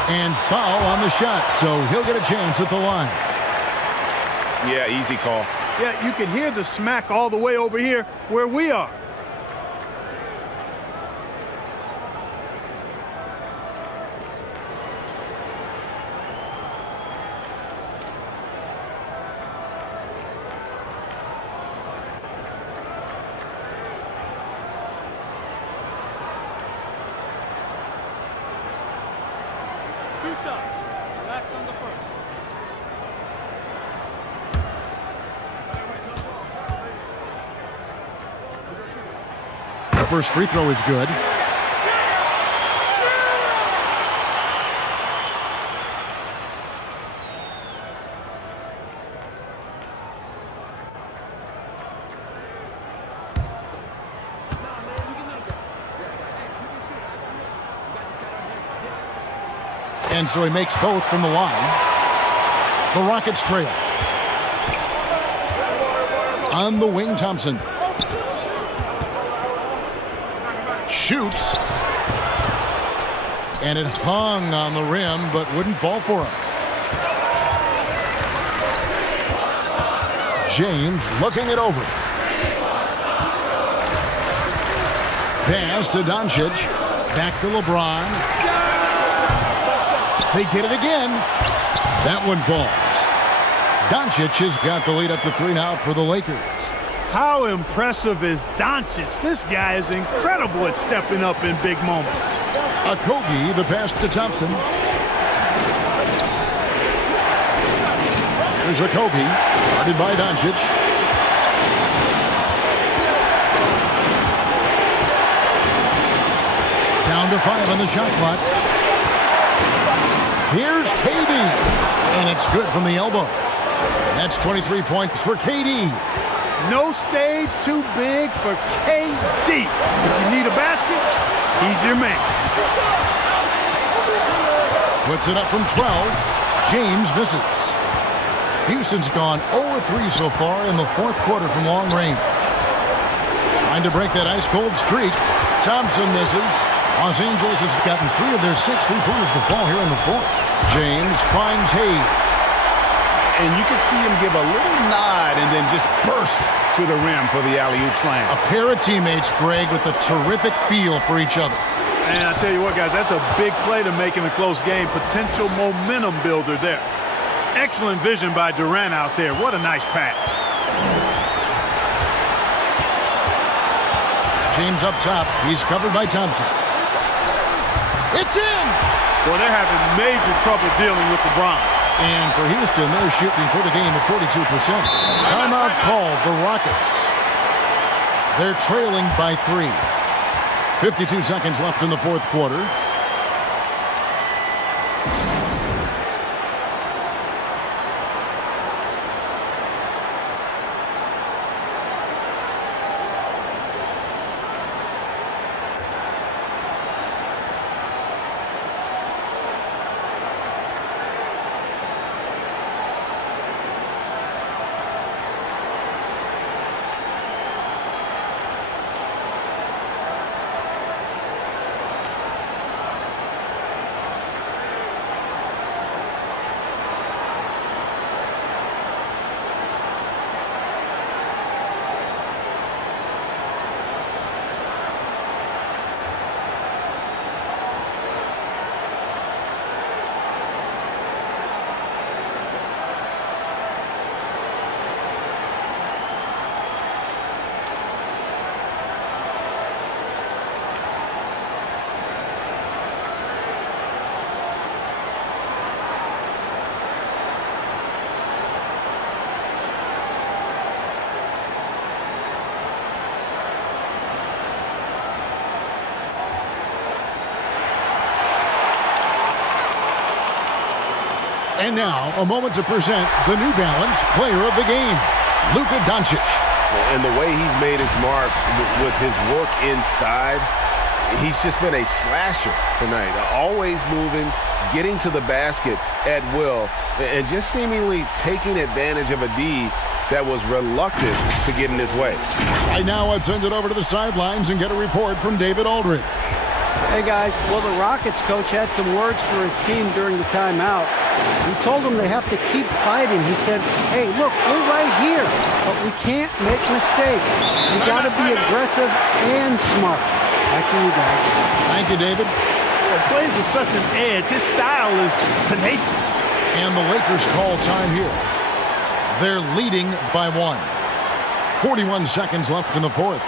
And foul on the shot, so he'll get a chance at the line. Yeah, easy call. Yeah, you can hear the smack all the way over here where we are. The first free throw is good. And so he makes both from the line. The Rockets trail. On the wing, Thompson. Shoots. And it hung on the rim, but wouldn't fall for him. James looking it over. Pass to Doncic. Back to LeBron. They get it again. That one falls. Doncic has got the lead up to 3 now for the Lakers. How impressive is Doncic? This guy is incredible at stepping up in big moments. Okogie, the pass to Thompson. Here's Okogie, guarded by Doncic. Down to 5 on the shot clock. Here's KD, and it's good from the elbow. That's 23 points for KD. No stage too big for KD. If you need a basket, he's your man. Puts it up from 12. James misses. Houston's gone 0-3 so far in the fourth quarter from long range. Trying to break that ice-cold streak. Thompson misses. Los Angeles has gotten 3 of their 6 3-pointers to fall here in the fourth. James finds Hayes. And you can see him give a little nod and then just burst to the rim for the alley-oop slam. A pair of teammates, Greg, with a terrific feel for each other. And I tell you what, guys, that's a big play to make in a close game. Potential momentum builder there. Excellent vision by Durant out there. What a nice pass. James up top. He's covered by Thompson. It's in! Well, they're having major trouble dealing with LeBron. And for Houston, they're shooting for the game at 42%. Timeout called the Rockets. They're trailing by 3. 52 seconds left in the fourth quarter. And now, a moment to present the New Balance Player of the Game, Luka Doncic. And the way he's made his mark with his work inside, he's just been a slasher tonight. Always moving, getting to the basket at will, and just seemingly taking advantage of a D that was reluctant to get in his way. Right now, let's send it over to the sidelines and get a report from David Aldridge. Hey, guys. Well, the Rockets coach had some words for his team during the timeout. He told them they have to keep fighting. He said, hey, look, we're right here, but we can't make mistakes. You got to be aggressive and smart. Back to you guys. Thank you, David. Well, plays with such an edge. His style is tenacious. And the Lakers call time here. They're leading by 1. 41 seconds left in the fourth.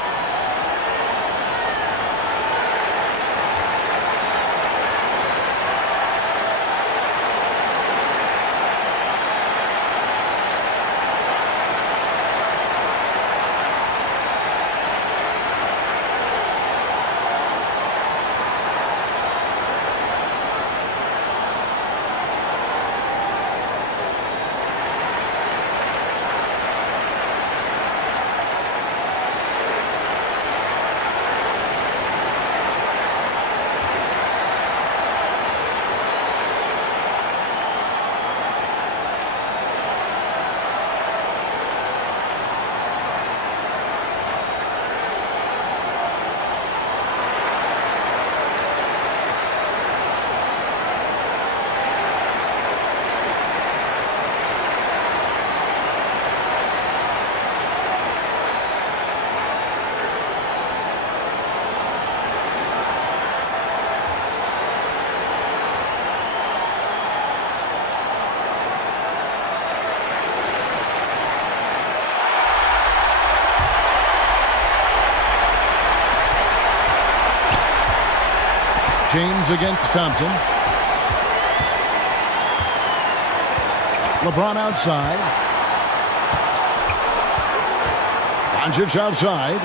James against Thompson. LeBron outside. Doncic outside.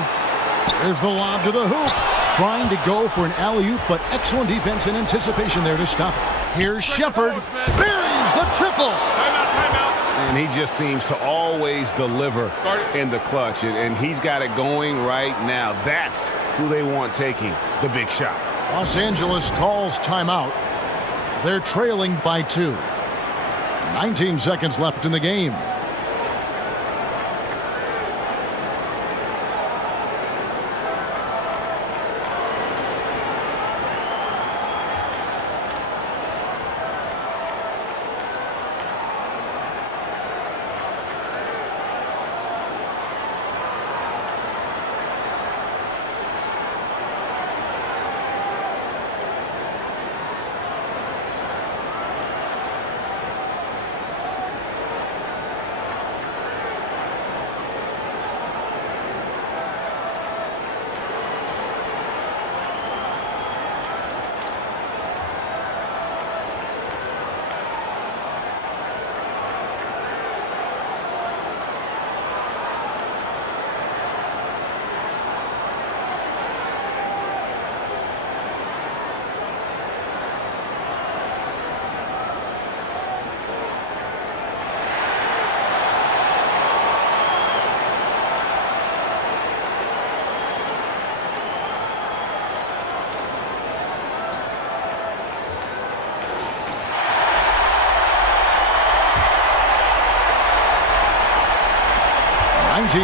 There's the lob to the hoop. Trying to go for an alley-oop, but excellent defense and anticipation there to stop it. Here's Shepherd. Buries the triple. And he just seems to always deliver in the clutch. And he's got it going right now. That's who they want taking the big shot. Los Angeles calls timeout. They're trailing by 2. 19 seconds left in the game.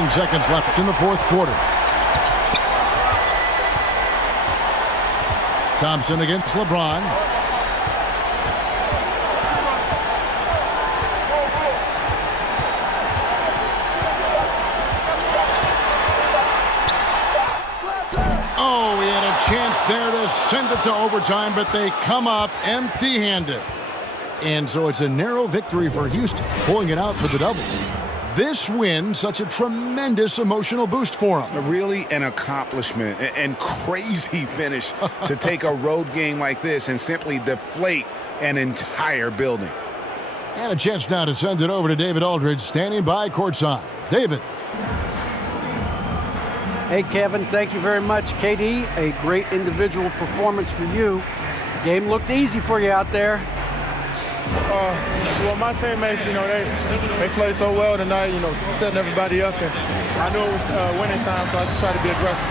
Seconds left in the fourth quarter. Thompson against LeBron. Oh, he had a chance there to send it to overtime, but they come up empty-handed. And so it's a narrow victory for Houston, pulling it out for the double. This win, such a tremendous emotional boost for them. Really an accomplishment and crazy finish to take a road game like this and simply deflate an entire building. And a chance now to send it over to David Aldridge, standing by courtside. David. Hey, Kevin, thank you very much. KD, a great individual performance for you. Game looked easy for you out there. Well, my teammates, they played so well tonight, setting everybody up. And I knew it was winning time, so I just tried to be aggressive.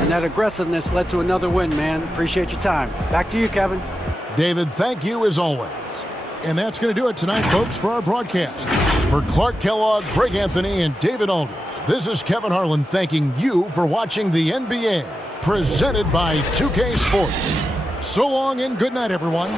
And that aggressiveness led to another win, man. Appreciate your time. Back to you, Kevin. David, thank you as always. And that's going to do it tonight, folks, for our broadcast. For Clark Kellogg, Greg Anthony, and David Alders, this is Kevin Harlan thanking you for watching the NBA, presented by 2K Sports. So long and good night, everyone.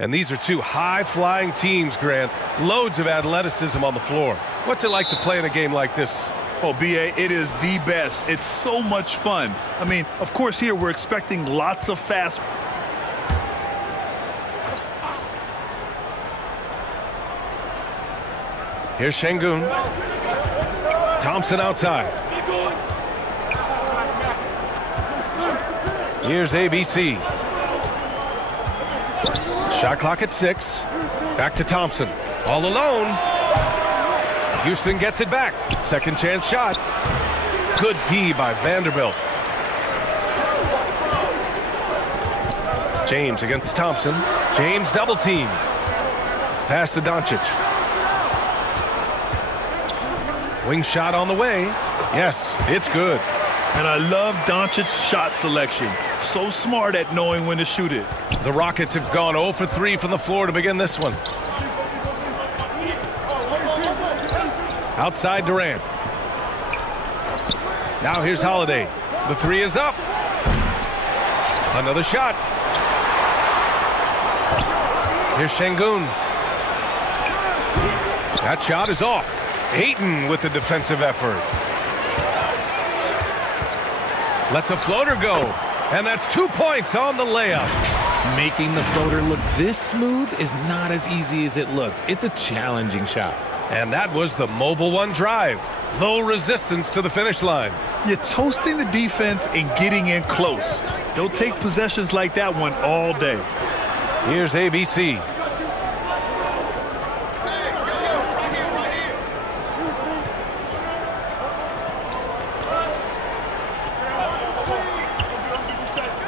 And these are two high-flying teams, Grant. Loads of athleticism on the floor. What's it like to play in a game like this? Oh, B.A., it is the best. It's so much fun. I mean, of course, here we're expecting lots of fast. Here's Şengün. Thompson outside. Here's ABC. Shot clock at 6. Back to Thompson. All alone. Houston gets it back. Second chance shot. Good D by Vanderbilt. James against Thompson. James double teamed. Pass to Doncic. Wing shot on the way. Yes, it's good. And I love Doncic's shot selection. So smart at knowing when to shoot it. The Rockets have gone 0 for 3 from the floor to begin this one. Outside Durant. Now here's Holiday. The three is up. Another shot. Here's Şengün. That shot is off. Ayton with the defensive effort. Lets a floater go. And that's 2 points on the layup. Making the floater look this smooth is not as easy as it looks. It's a challenging shot. And that was the Mobile One drive. Low resistance to the finish line. You're toasting the defense and getting in close. They'll take possessions like that one all day. Here's ABC.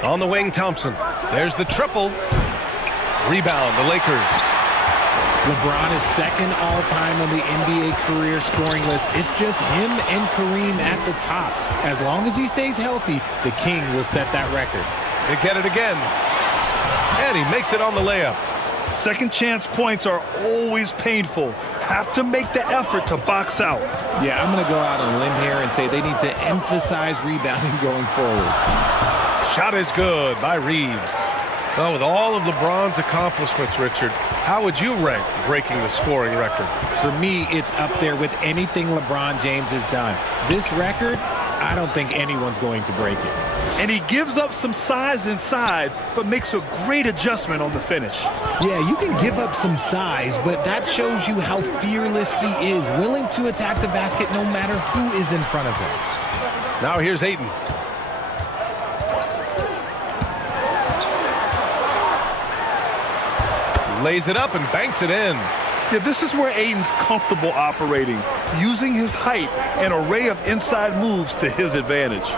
On the wing, Thompson. There's the triple. Rebound, the Lakers. LeBron is second all-time on the NBA career scoring list. It's just him and Kareem at the top. As long as he stays healthy, the King will set that record. They get it again. And he makes it on the layup. Second chance points are always painful. Have to make the effort to box out. Yeah, I'm going to go out on a limb here and say they need to emphasize rebounding going forward. Shot is good by Reeves. Well, with all of LeBron's accomplishments, Richard, how would you rank breaking the scoring record? For me, it's up there with anything LeBron James has done. This record, I don't think anyone's going to break it. And he gives up some size inside, but makes a great adjustment on the finish. Yeah, you can give up some size, but that shows you how fearless he is, willing to attack the basket no matter who is in front of him. Now here's Ayton. Lays it up and banks it in. Yeah, this is where Ayton's comfortable operating, using his height and array of inside moves to his advantage.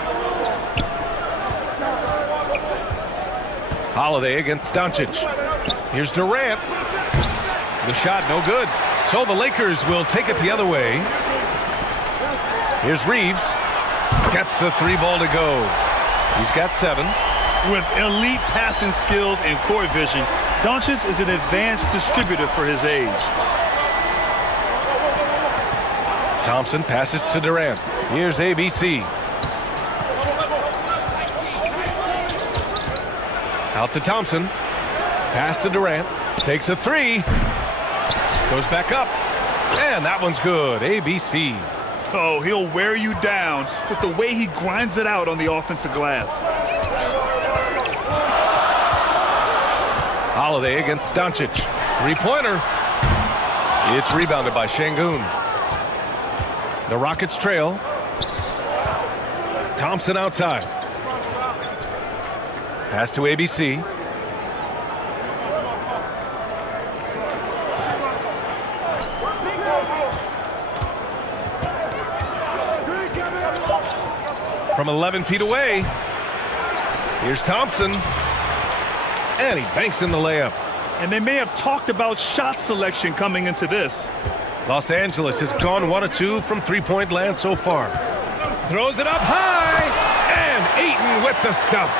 Holiday against Doncic. Here's Durant. The shot no good. So the Lakers will take it the other way. Here's Reeves. Gets the three ball to go. He's got 7. With elite passing skills and court vision, Doncic is an advanced distributor for his age. Thompson passes to Durant. Here's ABC. Out to Thompson. Pass to Durant. Takes a 3. Goes back up. And that one's good. ABC. Oh, he'll wear you down with the way he grinds it out on the offensive glass. Holiday against Doncic. 3-pointer. It's rebounded by Şengün. The Rockets trail. Thompson outside. Pass to ABC. From 11 feet away. Here's Thompson. And he banks in the layup. And they may have talked about shot selection coming into this. Los Angeles has gone 1 of 2 from three-point land so far. Throws it up high. And Ayton with the stuff.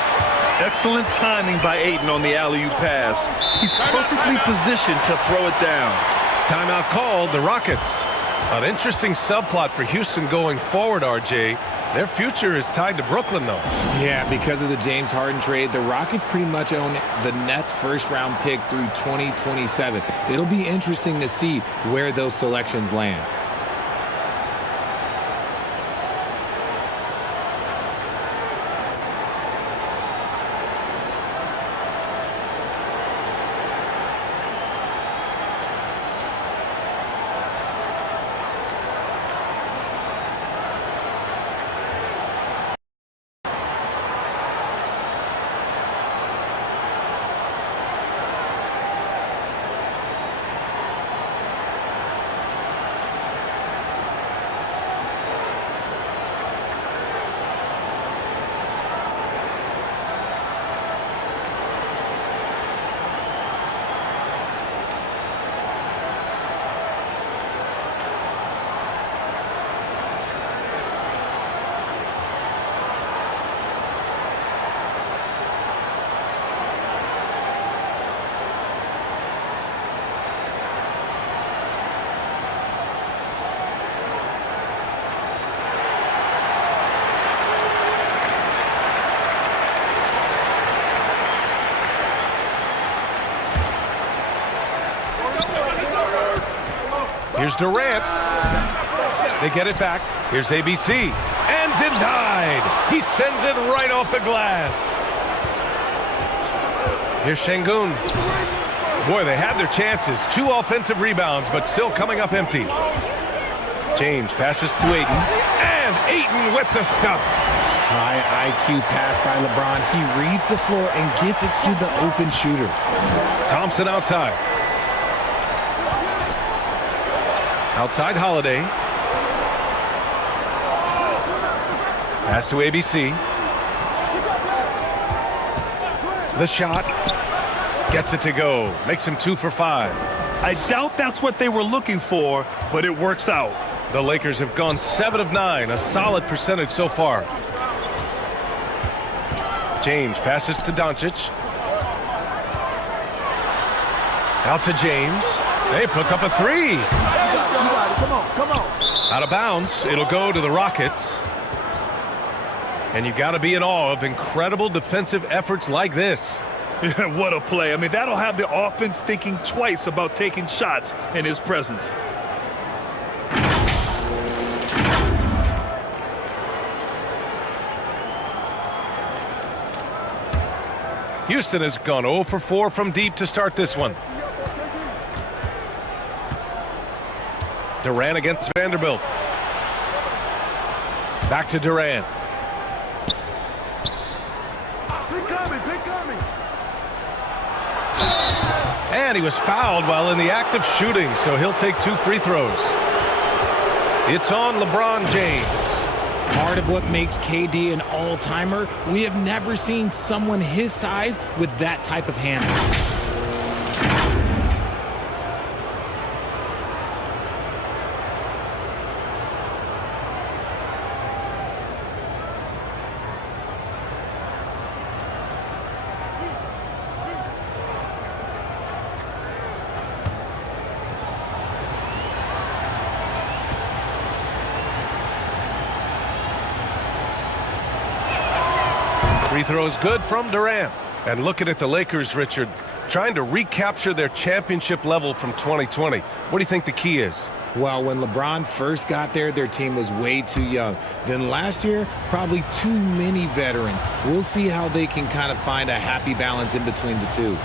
Excellent timing by Ayton on the alley-oop pass. He's perfectly positioned to throw it down. Timeout called, the Rockets. An interesting subplot for Houston going forward, RJ. Their future is tied to Brooklyn, though. Yeah, because of the James Harden trade, the Rockets pretty much own the Nets' first-round pick through 2027. It'll be interesting to see where those selections land. Here's Durant. They get it back. Here's ABC. And denied. He sends it right off the glass. Here's Şengün. Boy, they had their chances. 2 offensive rebounds, but still coming up empty. James passes to Ayton. And Ayton with the stuff. High IQ pass by LeBron. He reads the floor and gets it to the open shooter. Thompson outside. Outside Holiday. Pass to ABC. The shot. Gets it to go. Makes him 2 for 5. I doubt that's what they were looking for, but it works out. The Lakers have gone 7 of 9, a solid percentage so far. James passes to Doncic. Out to James. He puts up a 3. Come on. Out of bounds. It'll go to the Rockets. And you got to be in awe of incredible defensive efforts like this. What a play. I mean, that'll have the offense thinking twice about taking shots in his presence. Houston has gone 0 for 4 from deep to start this one. Durant against Vanderbilt. Back to Durant. Pick coming. And he was fouled while in the act of shooting, so he'll take 2 free throws. It's on LeBron James. Part of what makes KD an all-timer, we have never seen someone his size with that type of handle. Free throw is good from Durant. And looking at the Lakers, Richard, trying to recapture their championship level from 2020. What do you think the key is? Well, when LeBron first got there, their team was way too young. Then last year, probably too many veterans. We'll see how they can kind of find a happy balance in between the two.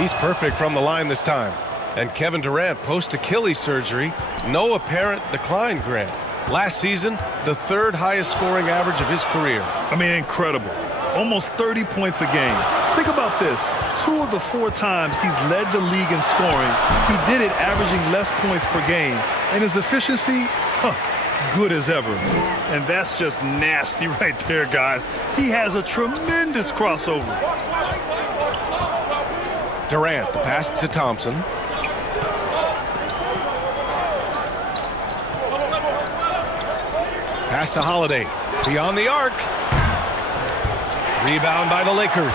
He's perfect from the line this time. And Kevin Durant, post-Achilles surgery, no apparent decline, Grant. Last season, the 3rd highest scoring average of his career. I mean, incredible. Almost 30 points a game. Think about this. 2 of the 4 times he's led the league in scoring, he did it averaging less points per game. And his efficiency, good as ever. And that's just nasty right there, guys. He has a tremendous crossover. Durant, the pass to Thompson. Pass to Holiday. Beyond the arc. Rebound by the Lakers.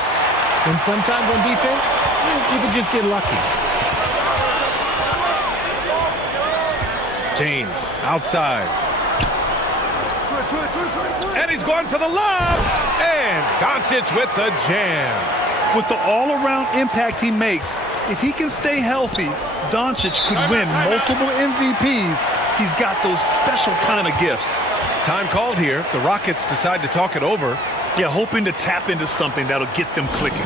And sometimes on defense, you can just get lucky. James outside. And he's going for the lob. And Doncic with the jam. With the all-around impact he makes, if he can stay healthy, Doncic could win multiple MVPs. He's got those special kind of gifts. Time called here. The Rockets decide to talk it over. Yeah, hoping to tap into something that'll get them clicking.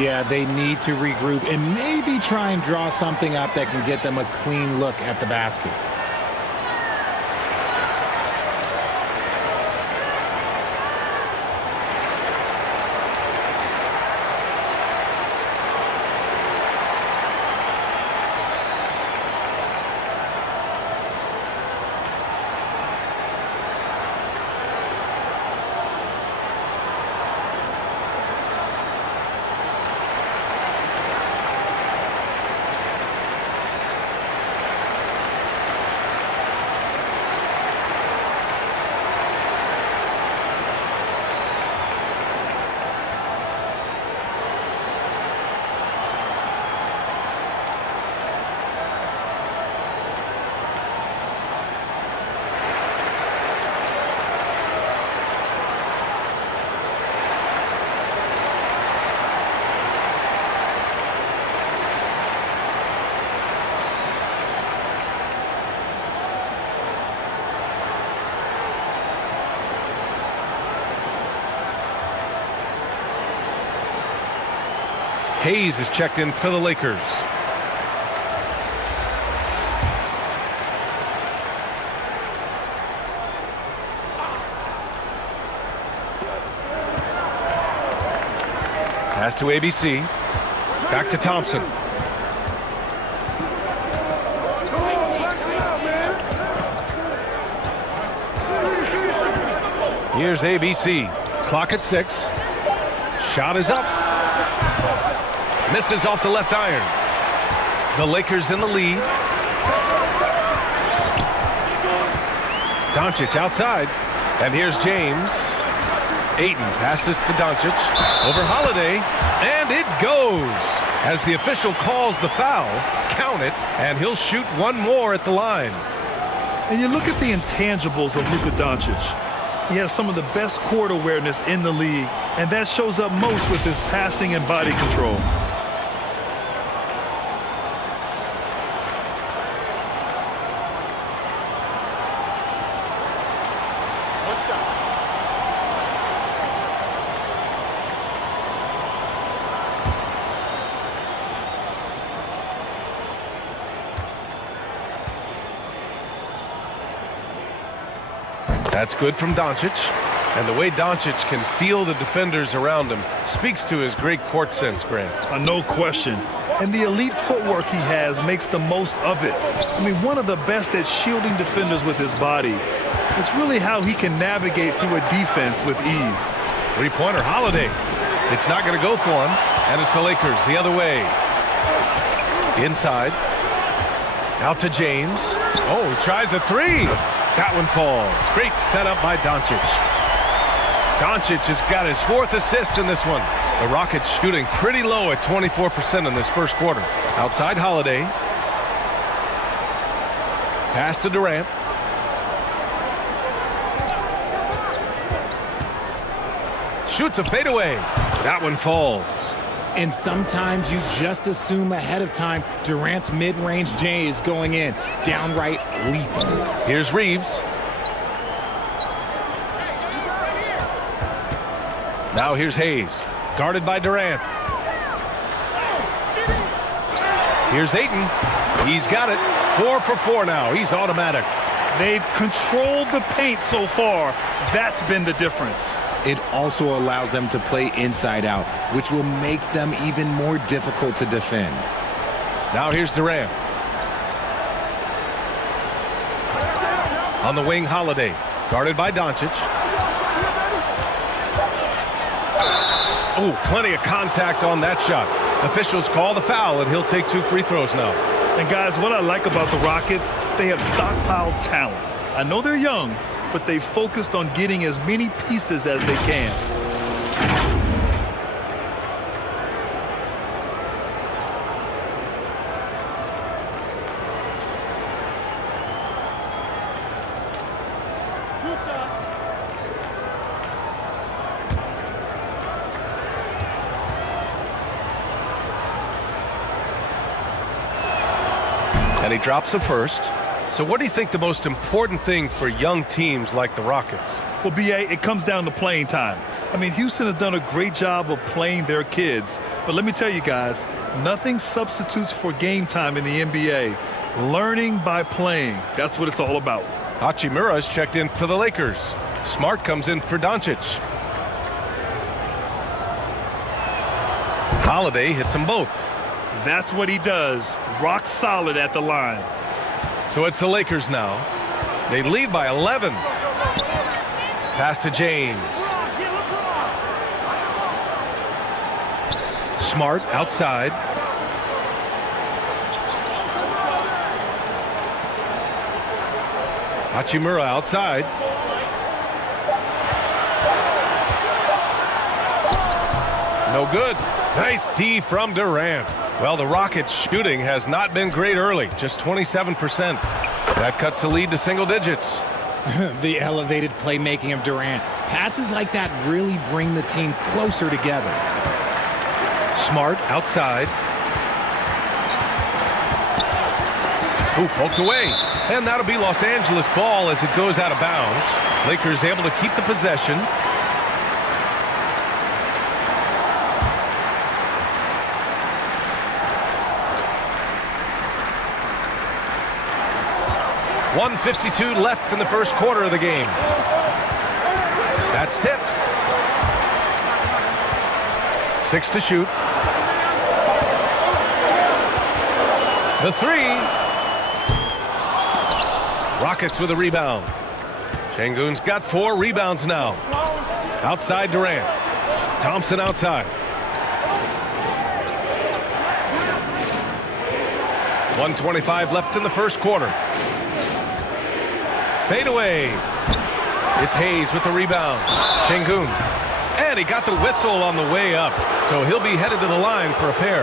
Yeah, they need to regroup and maybe try and draw something up that can get them a clean look at the basket. Hayes is checked in for the Lakers. Pass to ABC. Back to Thompson. Here's ABC. Clock at 6. Shot is up. Misses off the left iron. The Lakers in the lead. Doncic outside. And here's James. Ayton passes to Doncic. Over Holiday. And it goes. As the official calls the foul, count it, and he'll shoot one more at the line. And you look at the intangibles of Luka Doncic. He has some of the best court awareness in the league, and that shows up most with his passing and body control. That's good from Doncic. And the way Doncic can feel the defenders around him speaks to his great court sense, Grant. No question. And the elite footwork he has makes the most of it. I mean, one of the best at shielding defenders with his body. It's really how he can navigate through a defense with ease. Three-pointer, Holiday. It's not going to go for him. And it's the Lakers the other way. Inside. Out to James. Oh, he tries a three. That one falls. Great setup by Doncic. Doncic has got his 4th assist in this one. The Rockets shooting pretty low at 24% in this first quarter. Outside Holiday. Pass to Durant. Shoots a fadeaway. That one falls. And sometimes you just assume ahead of time Durant's mid-range J is going in. Downright lethal. Here's Reeves. Now here's Hayes. Guarded by Durant. Here's Ayton. He's got it. 4 for 4 now. He's automatic. They've controlled the paint so far. That's been the difference. It also allows them to play inside out, which will make them even more difficult to defend. Now here's Durant. On the wing, Holiday. Guarded by Doncic. Oh, plenty of contact on that shot. Officials call the foul, and he'll take 2 free throws now. And guys, what I like about the Rockets, they have stockpiled talent. I know they're young, but they focused on getting as many pieces as they can. And he drops it first. So what do you think the most important thing for young teams like the Rockets? Well, B.A., it comes down to playing time. I mean, Houston has done a great job of playing their kids. But let me tell you guys, nothing substitutes for game time in the NBA. Learning by playing. That's what it's all about. Hachimura is checked in for the Lakers. Smart comes in for Doncic. Holiday hits them both. That's what he does. Rock solid at the line. So it's the Lakers now. They lead by 11. Pass to James. Smart outside. Hachimura outside. No good. Nice D from Durant. Well, the Rockets' shooting has not been great early, just 27%. That cuts the lead to single digits. The elevated playmaking of Durant. Passes like that really bring the team closer together. Smart outside. Ooh, poked away. And that'll be Los Angeles ball as it goes out of bounds. Lakers able to keep the possession. .152 left in the first quarter of the game. That's tipped. 6 to shoot. The three. Rockets with a rebound. Şengün's got 4 rebounds now. Outside Durant. Thompson outside. 1:25 left in the first quarter. Fade away. It's Hayes with the rebound. Şengün. And he got the whistle on the way up. So he'll be headed to the line for a pair.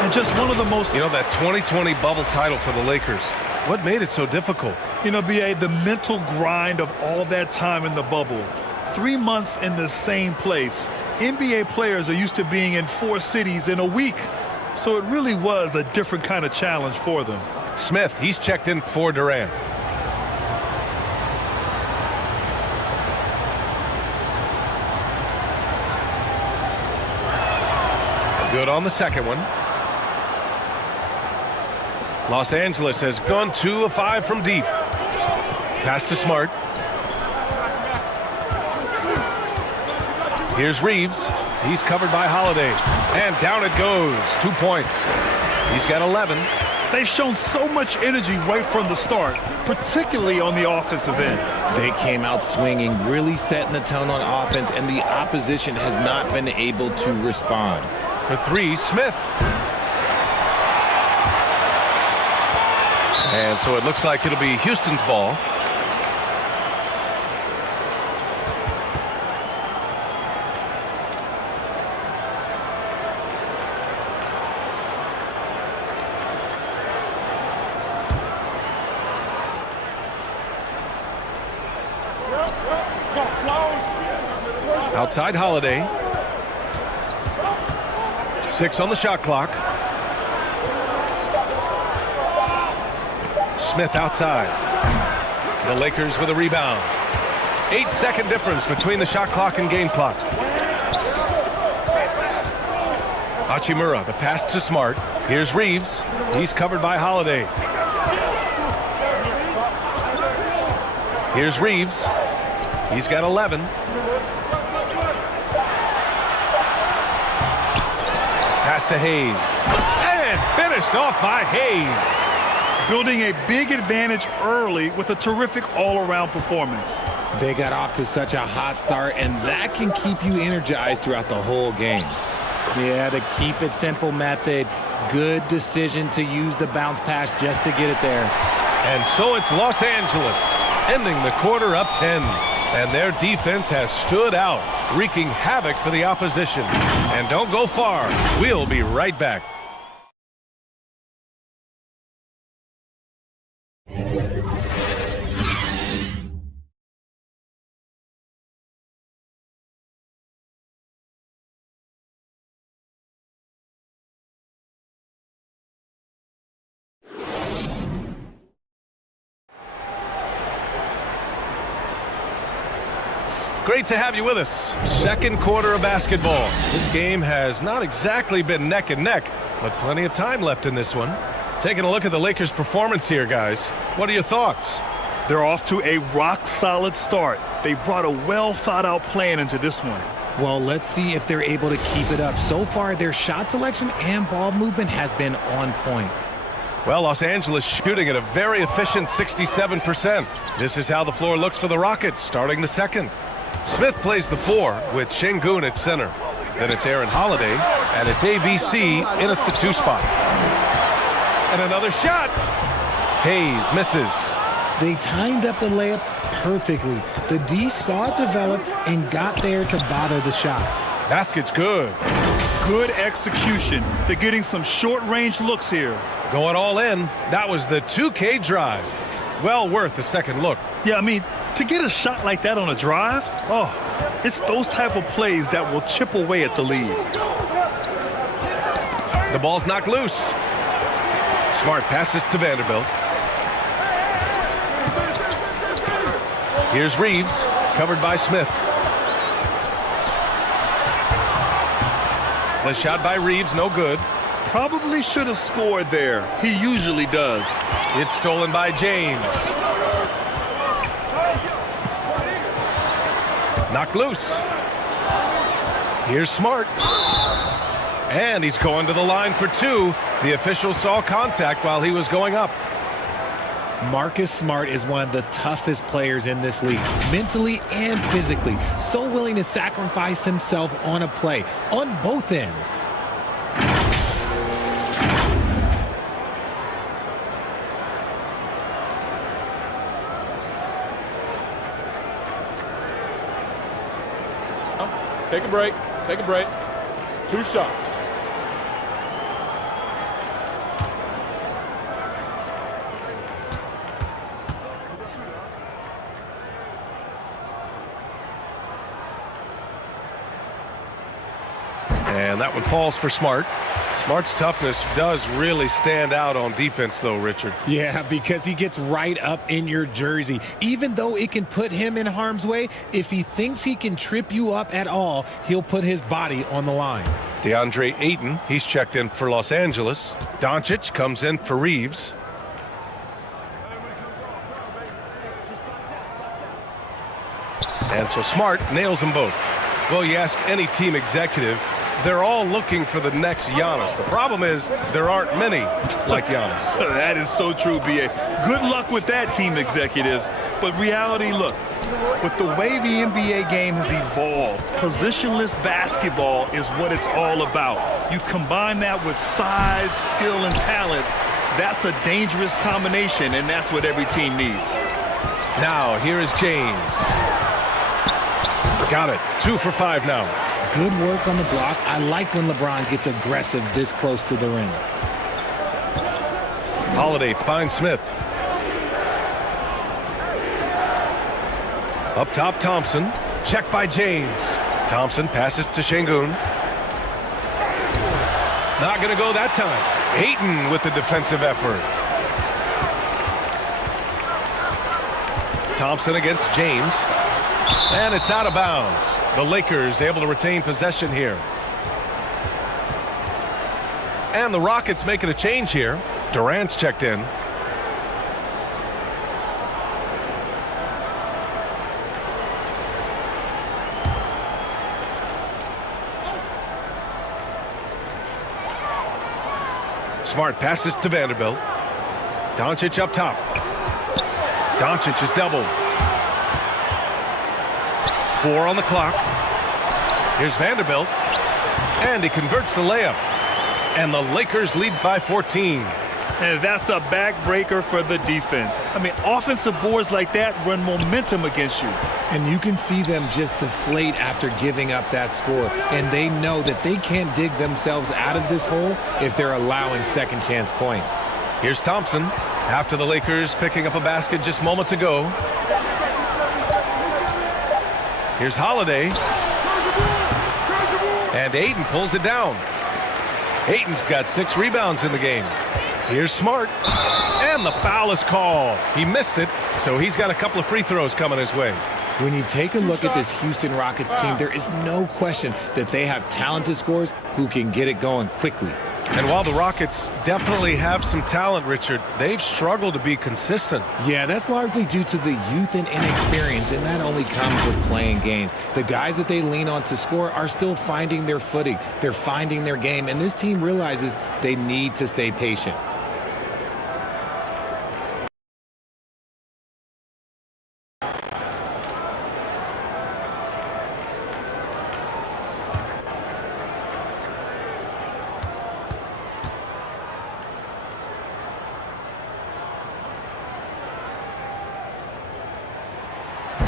And just one of the most... You know, that 2020 bubble title for the Lakers. What made it so difficult? You know, B.A., the mental grind of all that time in the bubble. 3 months in the same place. NBA players are used to being in 4 cities in a week. So it really was a different kind of challenge for them. Smith, he's checked in for Durant. Good on the second one. Los Angeles has gone 2 of 5 from deep. Pass to Smart. Here's Reeves. He's covered by Holiday. And down it goes. 2 points. He's got 11. They've shown so much energy right from the start, particularly on the offensive end. They came out swinging, really setting the tone on offense, and the opposition has not been able to respond. For 3, Smith. And so it looks like it'll be Houston's ball. Outside Holiday. 6 on the shot clock. Smith outside. The Lakers with a rebound. 8-second difference between the shot clock and game clock. Hachimura, the pass to Smart. Here's Reeves. He's covered by Holiday. Here's Reeves. He's got 11. Pass to Hayes. And finished off by Hayes. Building a big advantage early with a terrific all-around performance. They got off to such a hot start, and that can keep you energized throughout the whole game. Yeah, the keep it simple method. Good decision to use the bounce pass just to get it there. And so it's Los Angeles ending the quarter up 10. And their defense has stood out, wreaking havoc for the opposition. And don't go far. We'll be right back. Great to have you with us. Second quarter of basketball. This game has not exactly been neck and neck, but plenty of time left in this one. Taking a look at the Lakers' performance here, guys. What are your thoughts? They're off to a rock-solid start. They brought a well-thought-out plan into this one. Well, let's see if they're able to keep it up. So far, their shot selection and ball movement has been on point. Well, Los Angeles shooting at a very efficient 67%. This is how the floor looks for the Rockets starting the second. Smith plays the 4 with Şengün at center. Then it's Aaron Holiday, and it's ABC in at the 2 spot. And another shot. Hayes misses. They timed up the layup perfectly. The D saw it develop and got there to bother the shot. Basket's good. Good execution. They're getting some short-range looks here. Going all in. That was the 2K drive. Well worth a second look. Yeah, I mean, to get a shot like that on a drive, it's those type of plays that will chip away at the lead. The ball's knocked loose. Smart passes to Vanderbilt. Here's Reeves, covered by Smith. The shot by Reeves, no good. Probably should have scored there. He usually does. It's stolen by James. Knocked loose. Here's Smart. And he's going to the line for 2. The official saw contact while he was going up. Marcus Smart is one of the toughest players in this league, mentally and physically. So willing to sacrifice himself on a play, on both ends. Take a break. Take a break. 2 shots. And that one falls for Smart. Smart's toughness does really stand out on defense, though, Richard. Yeah, because he gets right up in your jersey. Even though it can put him in harm's way, if he thinks he can trip you up at all, he'll put his body on the line. DeAndre Ayton, he's checked in for Los Angeles. Doncic comes in for Reeves. And so Smart nails them both. Well, you ask any team executive, they're all looking for the next Giannis. The problem is there aren't many like Giannis. That is so true, B.A. Good luck with that, team executives. But reality, look, with the way the NBA game has evolved, positionless basketball is what it's all about. You combine that with size, skill, and talent, that's a dangerous combination, and that's what every team needs. Now, here is James. Got it. 2 for 5 now. Good work on the block. I like when LeBron gets aggressive this close to the rim. Holiday finds Smith. Up top, Thompson. Checked by James. Thompson passes to Şengün. Not going to go that time. Ayton with the defensive effort. Thompson against James. And it's out of bounds. The Lakers able to retain possession here. And the Rockets making a change here. Durant's checked in. Smart passes to Vanderbilt. Doncic up top. Doncic is doubled. 4 on the clock. Here's Vanderbilt. And he converts the layup. And the Lakers lead by 14. And that's a backbreaker for the defense. I mean, offensive boards like that run momentum against you. And you can see them just deflate after giving up that score. And they know that they can't dig themselves out of this hole if they're allowing second chance points. Here's Thompson after the Lakers picking up a basket just moments ago. Here's Holiday. And Ayton pulls it down. Ayton's got 6 rebounds in the game. Here's Smart. And the foul is called. He missed it, so he's got a couple of free throws coming his way. When you take a look at this Houston Rockets team, there is no question that they have talented scorers who can get it going quickly. And while the Rockets definitely have some talent, Richard, they've struggled to be consistent. Yeah, that's largely due to the youth and inexperience, and that only comes with playing games. The guys that they lean on to score are still finding their footing. They're finding their game, and this team realizes they need to stay patient.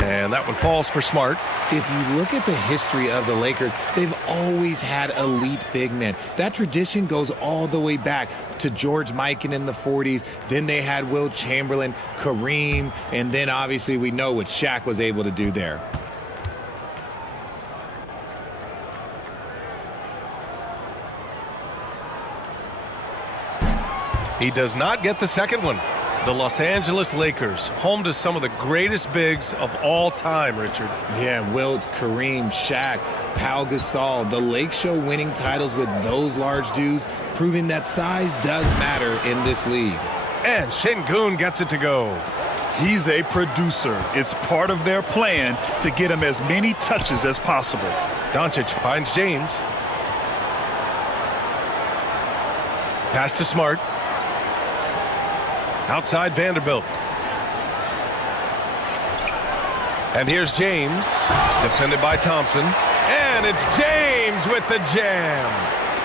And that one falls for Smart. If you look at the history of the Lakers, they've always had elite big men. That tradition goes all the way back to George Mikan in the 40s. Then they had Will Chamberlain, Kareem, and then obviously we know what Shaq was able to do there. He does not get the second one. The Los Angeles Lakers, home to some of the greatest bigs of all time, Richard. Yeah, Wilt, Kareem, Shaq, Pau Gasol. The Lakers show winning titles with those large dudes, proving that size does matter in this league. And Şengün gets it to go. He's a producer. It's part of their plan to get him as many touches as possible. Doncic finds James. Pass to Smart. Outside Vanderbilt. And here's James, defended by Thompson. And it's James with the jam.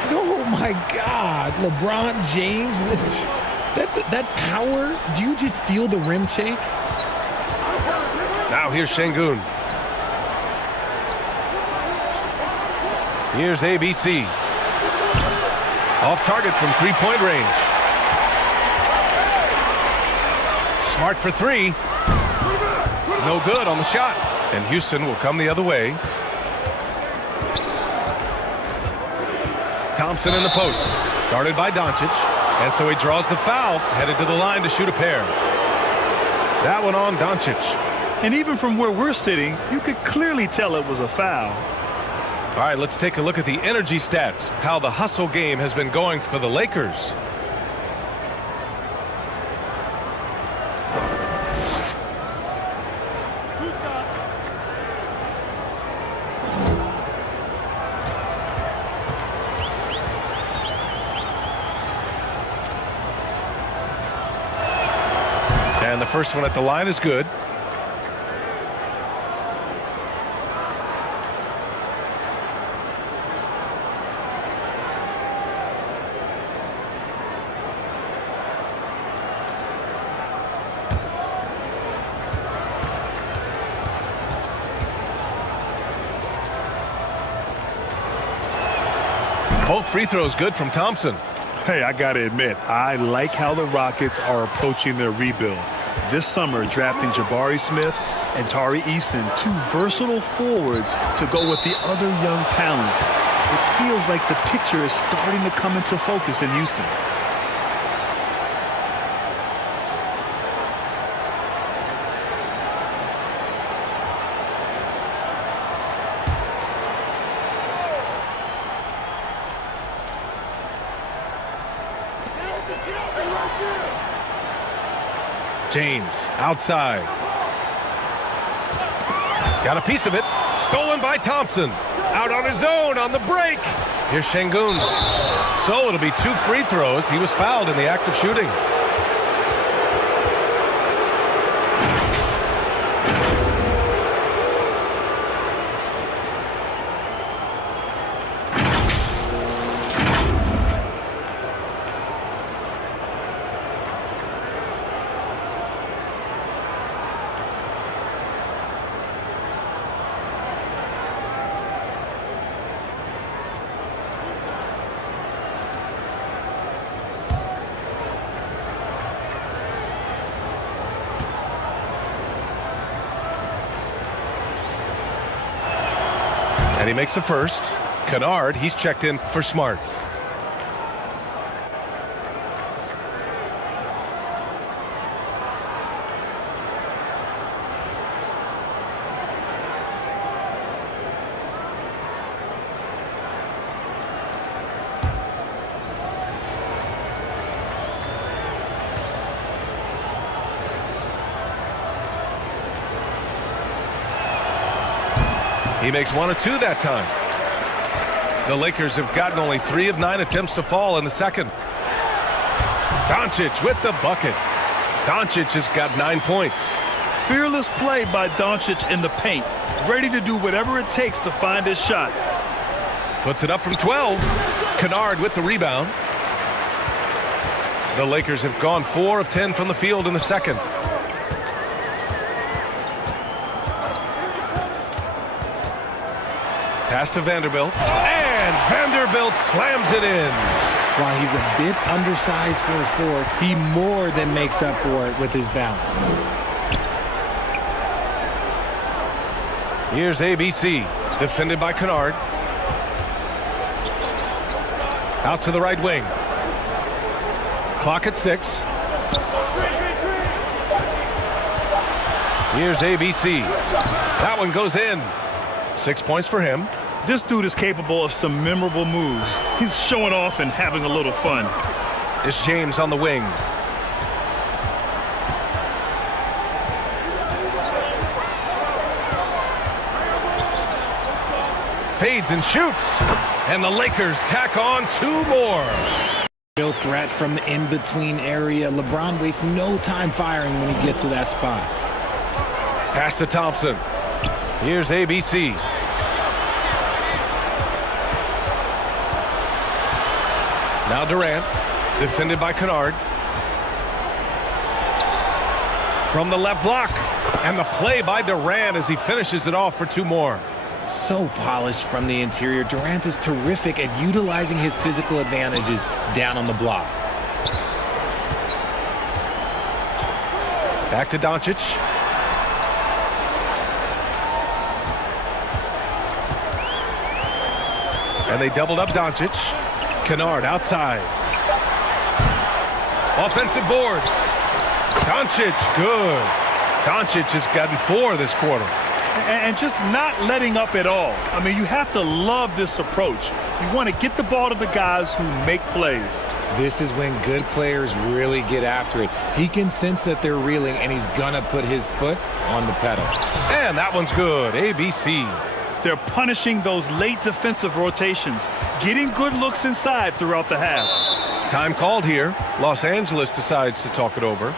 Oh, my God. LeBron James with that power. Do you just feel the rim shake? Now here's Şengün. Here's ABC. Off target from three-point range. Smart for three. No good on the shot. And Houston will come the other way. Thompson in the post. Guarded by Doncic. And so he draws the foul. Headed to the line to shoot a pair. That one on Doncic. And even from where we're sitting, you could clearly tell it was a foul. All right, let's take a look at the energy stats. How the hustle game has been going for the Lakers. And the first one at the line is good. Both free throws good from Thompson. Hey, I gotta admit, I like how the Rockets are approaching their rebuild. This summer, drafting Jabari Smith and Tari Eason, two versatile forwards to go with the other young talents. It feels like the picture is starting to come into focus in Houston. James outside. Got a piece of it. Stolen by Thompson. Out on his own on the break. Here's Şengün. So it'll be two free throws. He was fouled in the act of shooting. And he makes the first. Kennard, he's checked in for Smart. He makes 1 of 2 that time. The Lakers have gotten only 3 of 9 attempts to fall in the second. Doncic with the bucket. Doncic has got 9 points. Fearless play by Doncic in the paint. Ready to do whatever it takes to find his shot. Puts it up from 12. Kennard with the rebound. The Lakers have gone 4 of 10 from the field in the second. Pass to Vanderbilt. And Vanderbilt slams it in. While he's a bit undersized for a 4, he more than makes up for it with his bounce. Here's ABC, defended by Kennard. Out to the right wing. Clock at 6. Here's ABC. That one goes in. 6 points for him. This dude is capable of some memorable moves. He's showing off and having a little fun. It's James on the wing. Fades and shoots. And the Lakers tack on 2 more. Real threat from the in-between area. LeBron wastes no time firing when he gets to that spot. Pass to Thompson. Here's ABC. Now Durant, defended by Kennard. From the left block. And the play by Durant as he finishes it off for 2 more. So polished from the interior. Durant is terrific at utilizing his physical advantages down on the block. Back to Doncic. And they doubled up Doncic. Kennard outside. Offensive board. Doncic, good. Doncic has gotten 4 this quarter. And just not letting up at all. I mean, you have to love this approach. You want to get the ball to the guys who make plays. This is when good players really get after it. He can sense that they're reeling, and he's going to put his foot on the pedal. And that one's good. ABC. They're punishing those late defensive rotations, getting good looks inside throughout the half. Time called here. Los Angeles decides to talk it over.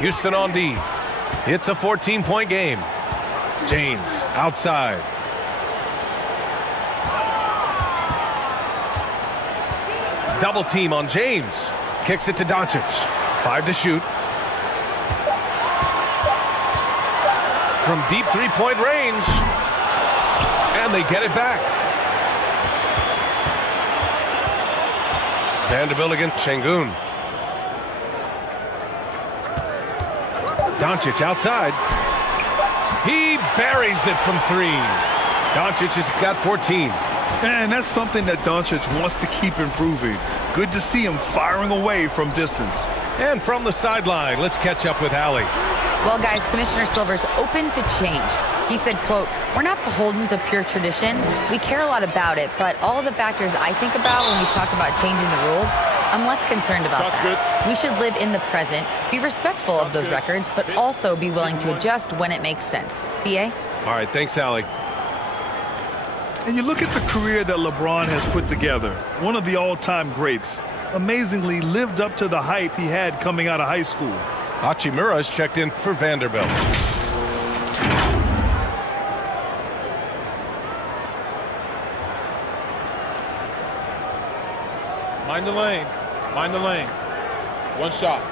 Houston on D. It's a 14-point game. James outside. Double team on James. Kicks it to Doncic. 5 to shoot. From deep three-point range. And they get it back. Vanderbilt against Şengün. Doncic outside. He buries it from 3. Doncic has got 14. And that's something that Doncic wants to keep improving. Good to see him firing away from distance. And from the sideline, let's catch up with Allie. Well, guys, Commissioner Silver's open to change. He said, quote, "We're not beholden to pure tradition. We care a lot about it, but all of the factors I think about when we talk about changing the rules, I'm less concerned about that. We should live in the present, be respectful of those records, but also be willing to adjust when it makes sense." BA? All right, thanks, Allie. And you look at the career that LeBron has put together, one of the all-time greats, amazingly lived up to the hype he had coming out of high school. Hachimura's checked in for Vanderbilt. Mind the lanes. Mind the lanes. One shot.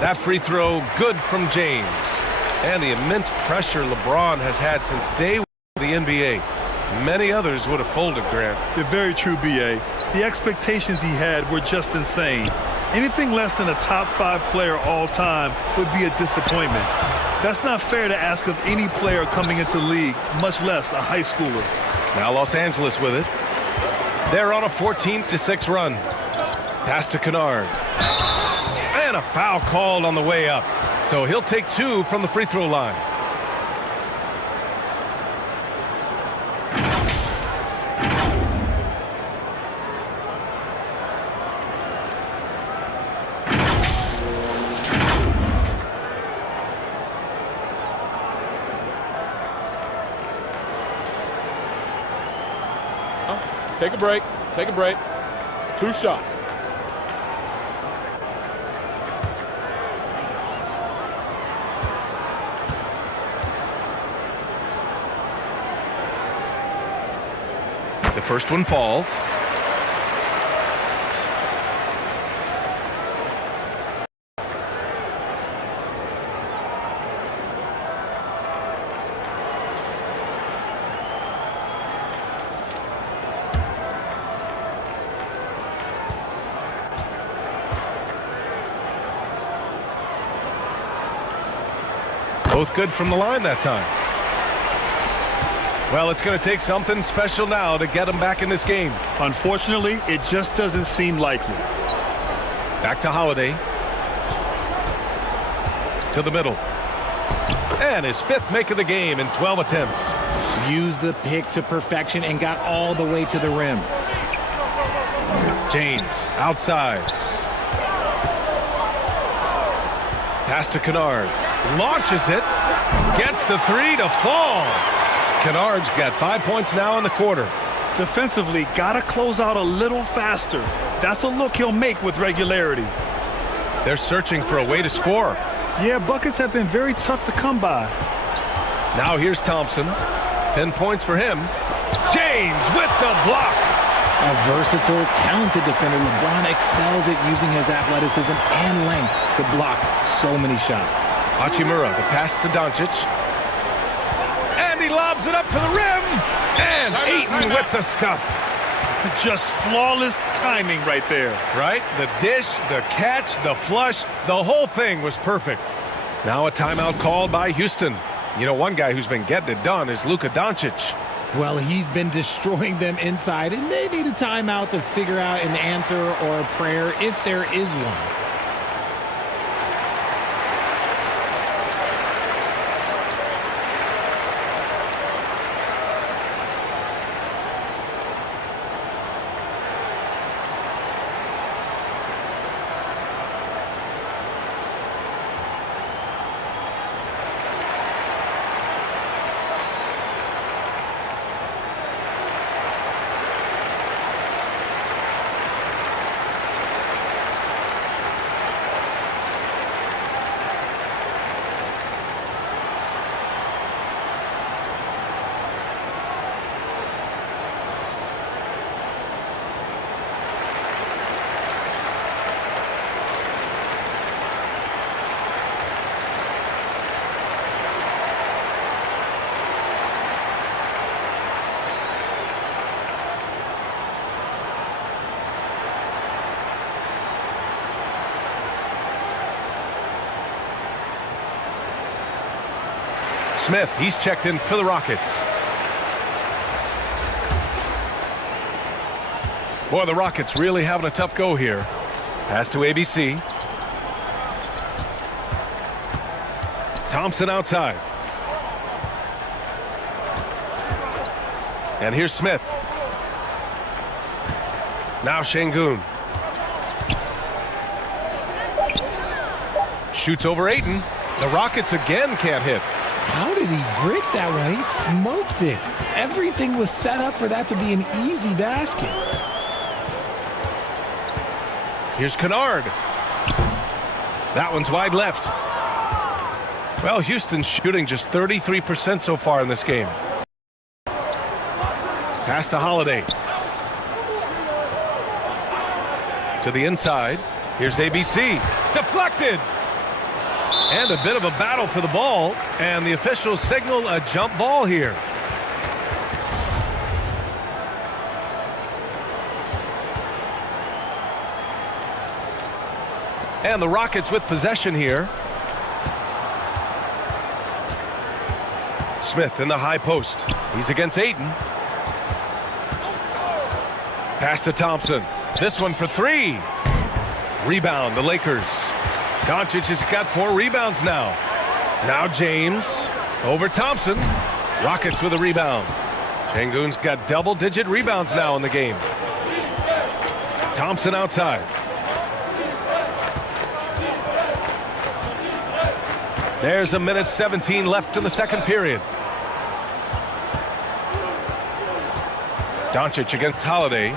That free throw good from James. And the immense pressure LeBron has had since day one of the NBA. Many others would have folded, Grant. You're very true, BA. The expectations he had were just insane. Anything less than a top 5 player all time would be a disappointment. That's not fair to ask of any player coming into the league, much less a high schooler. Now Los Angeles with it. They're on a 14-6 run. Pass to Kennard. And a foul called on the way up. So he'll take 2 from the free throw line. Take a break. Take a break. 2 shots. The first one falls. Both good from the line that time. Well, it's going to take something special now to get them back in this game. Unfortunately, it just doesn't seem likely. Back to Holiday. To the middle. And his 5th make of the game in 12 attempts. Used the pick to perfection and got all the way to the rim. James outside. Pass to Kennard. Launches it. Gets the 3 to fall. Kennard's got 5 points now in the quarter. Defensively, gotta close out a little faster. That's a look he'll make with regularity. They're searching for a way to score. Yeah, buckets have been very tough to come by. Now here's Thompson. 10 points for him. James with the block. A versatile, talented defender, LeBron excels at using his athleticism and length to block so many shots. Hachimura, the pass to Doncic. And he lobs it up to the rim. And Ayton with the stuff. Just flawless timing right there. Right? The dish, the catch, the flush, the whole thing was perfect. Now a timeout called by Houston. You know, one guy who's been getting it done is Luka Doncic. Well, he's been destroying them inside, and they need a timeout to figure out an answer or a prayer if there is one. Smith, he's checked in for the Rockets. Boy, the Rockets really having a tough go here. Pass to ABC. Thompson outside. And here's Smith. Now Şengün. Shoots over Ayton. The Rockets again can't hit. How did he break that one? He smoked it. Everything was set up for that to be an easy basket. Here's Kennard. That one's wide left. Well, Houston's shooting just 33% so far in this game. Pass to Holiday. To the inside. Here's ABC. Deflected. And a bit of a battle for the ball. And the officials signal a jump ball here. And the Rockets with possession here. Smith in the high post. He's against Ayton. Pass to Thompson. This one for three. Rebound, the Lakers. Doncic has got 4 rebounds now. Now James over Thompson. Rockets with a rebound. Şengün's got double-digit rebounds now in the game. Thompson outside. There's a minute 17 left in the second period. Doncic against Holiday.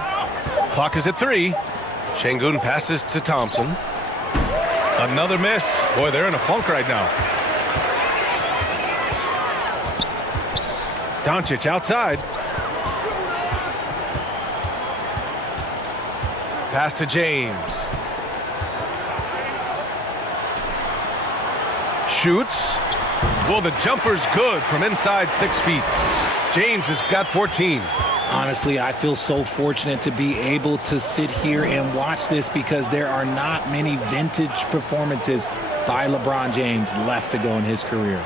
Clock is at 3. Şengün passes to Thompson. Another miss. Boy, they're in a funk right now. Doncic outside. Pass to James. Shoots. Well, the jumper's good from inside 6 feet. James has got 14. Honestly, I feel so fortunate to be able to sit here and watch this because there are not many vintage performances by LeBron James left to go in his career.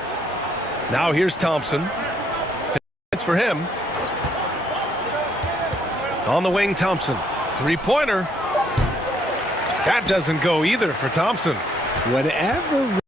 Now here's Thompson. It's for him. On the wing, Thompson. Three-pointer. That doesn't go either for Thompson. Whatever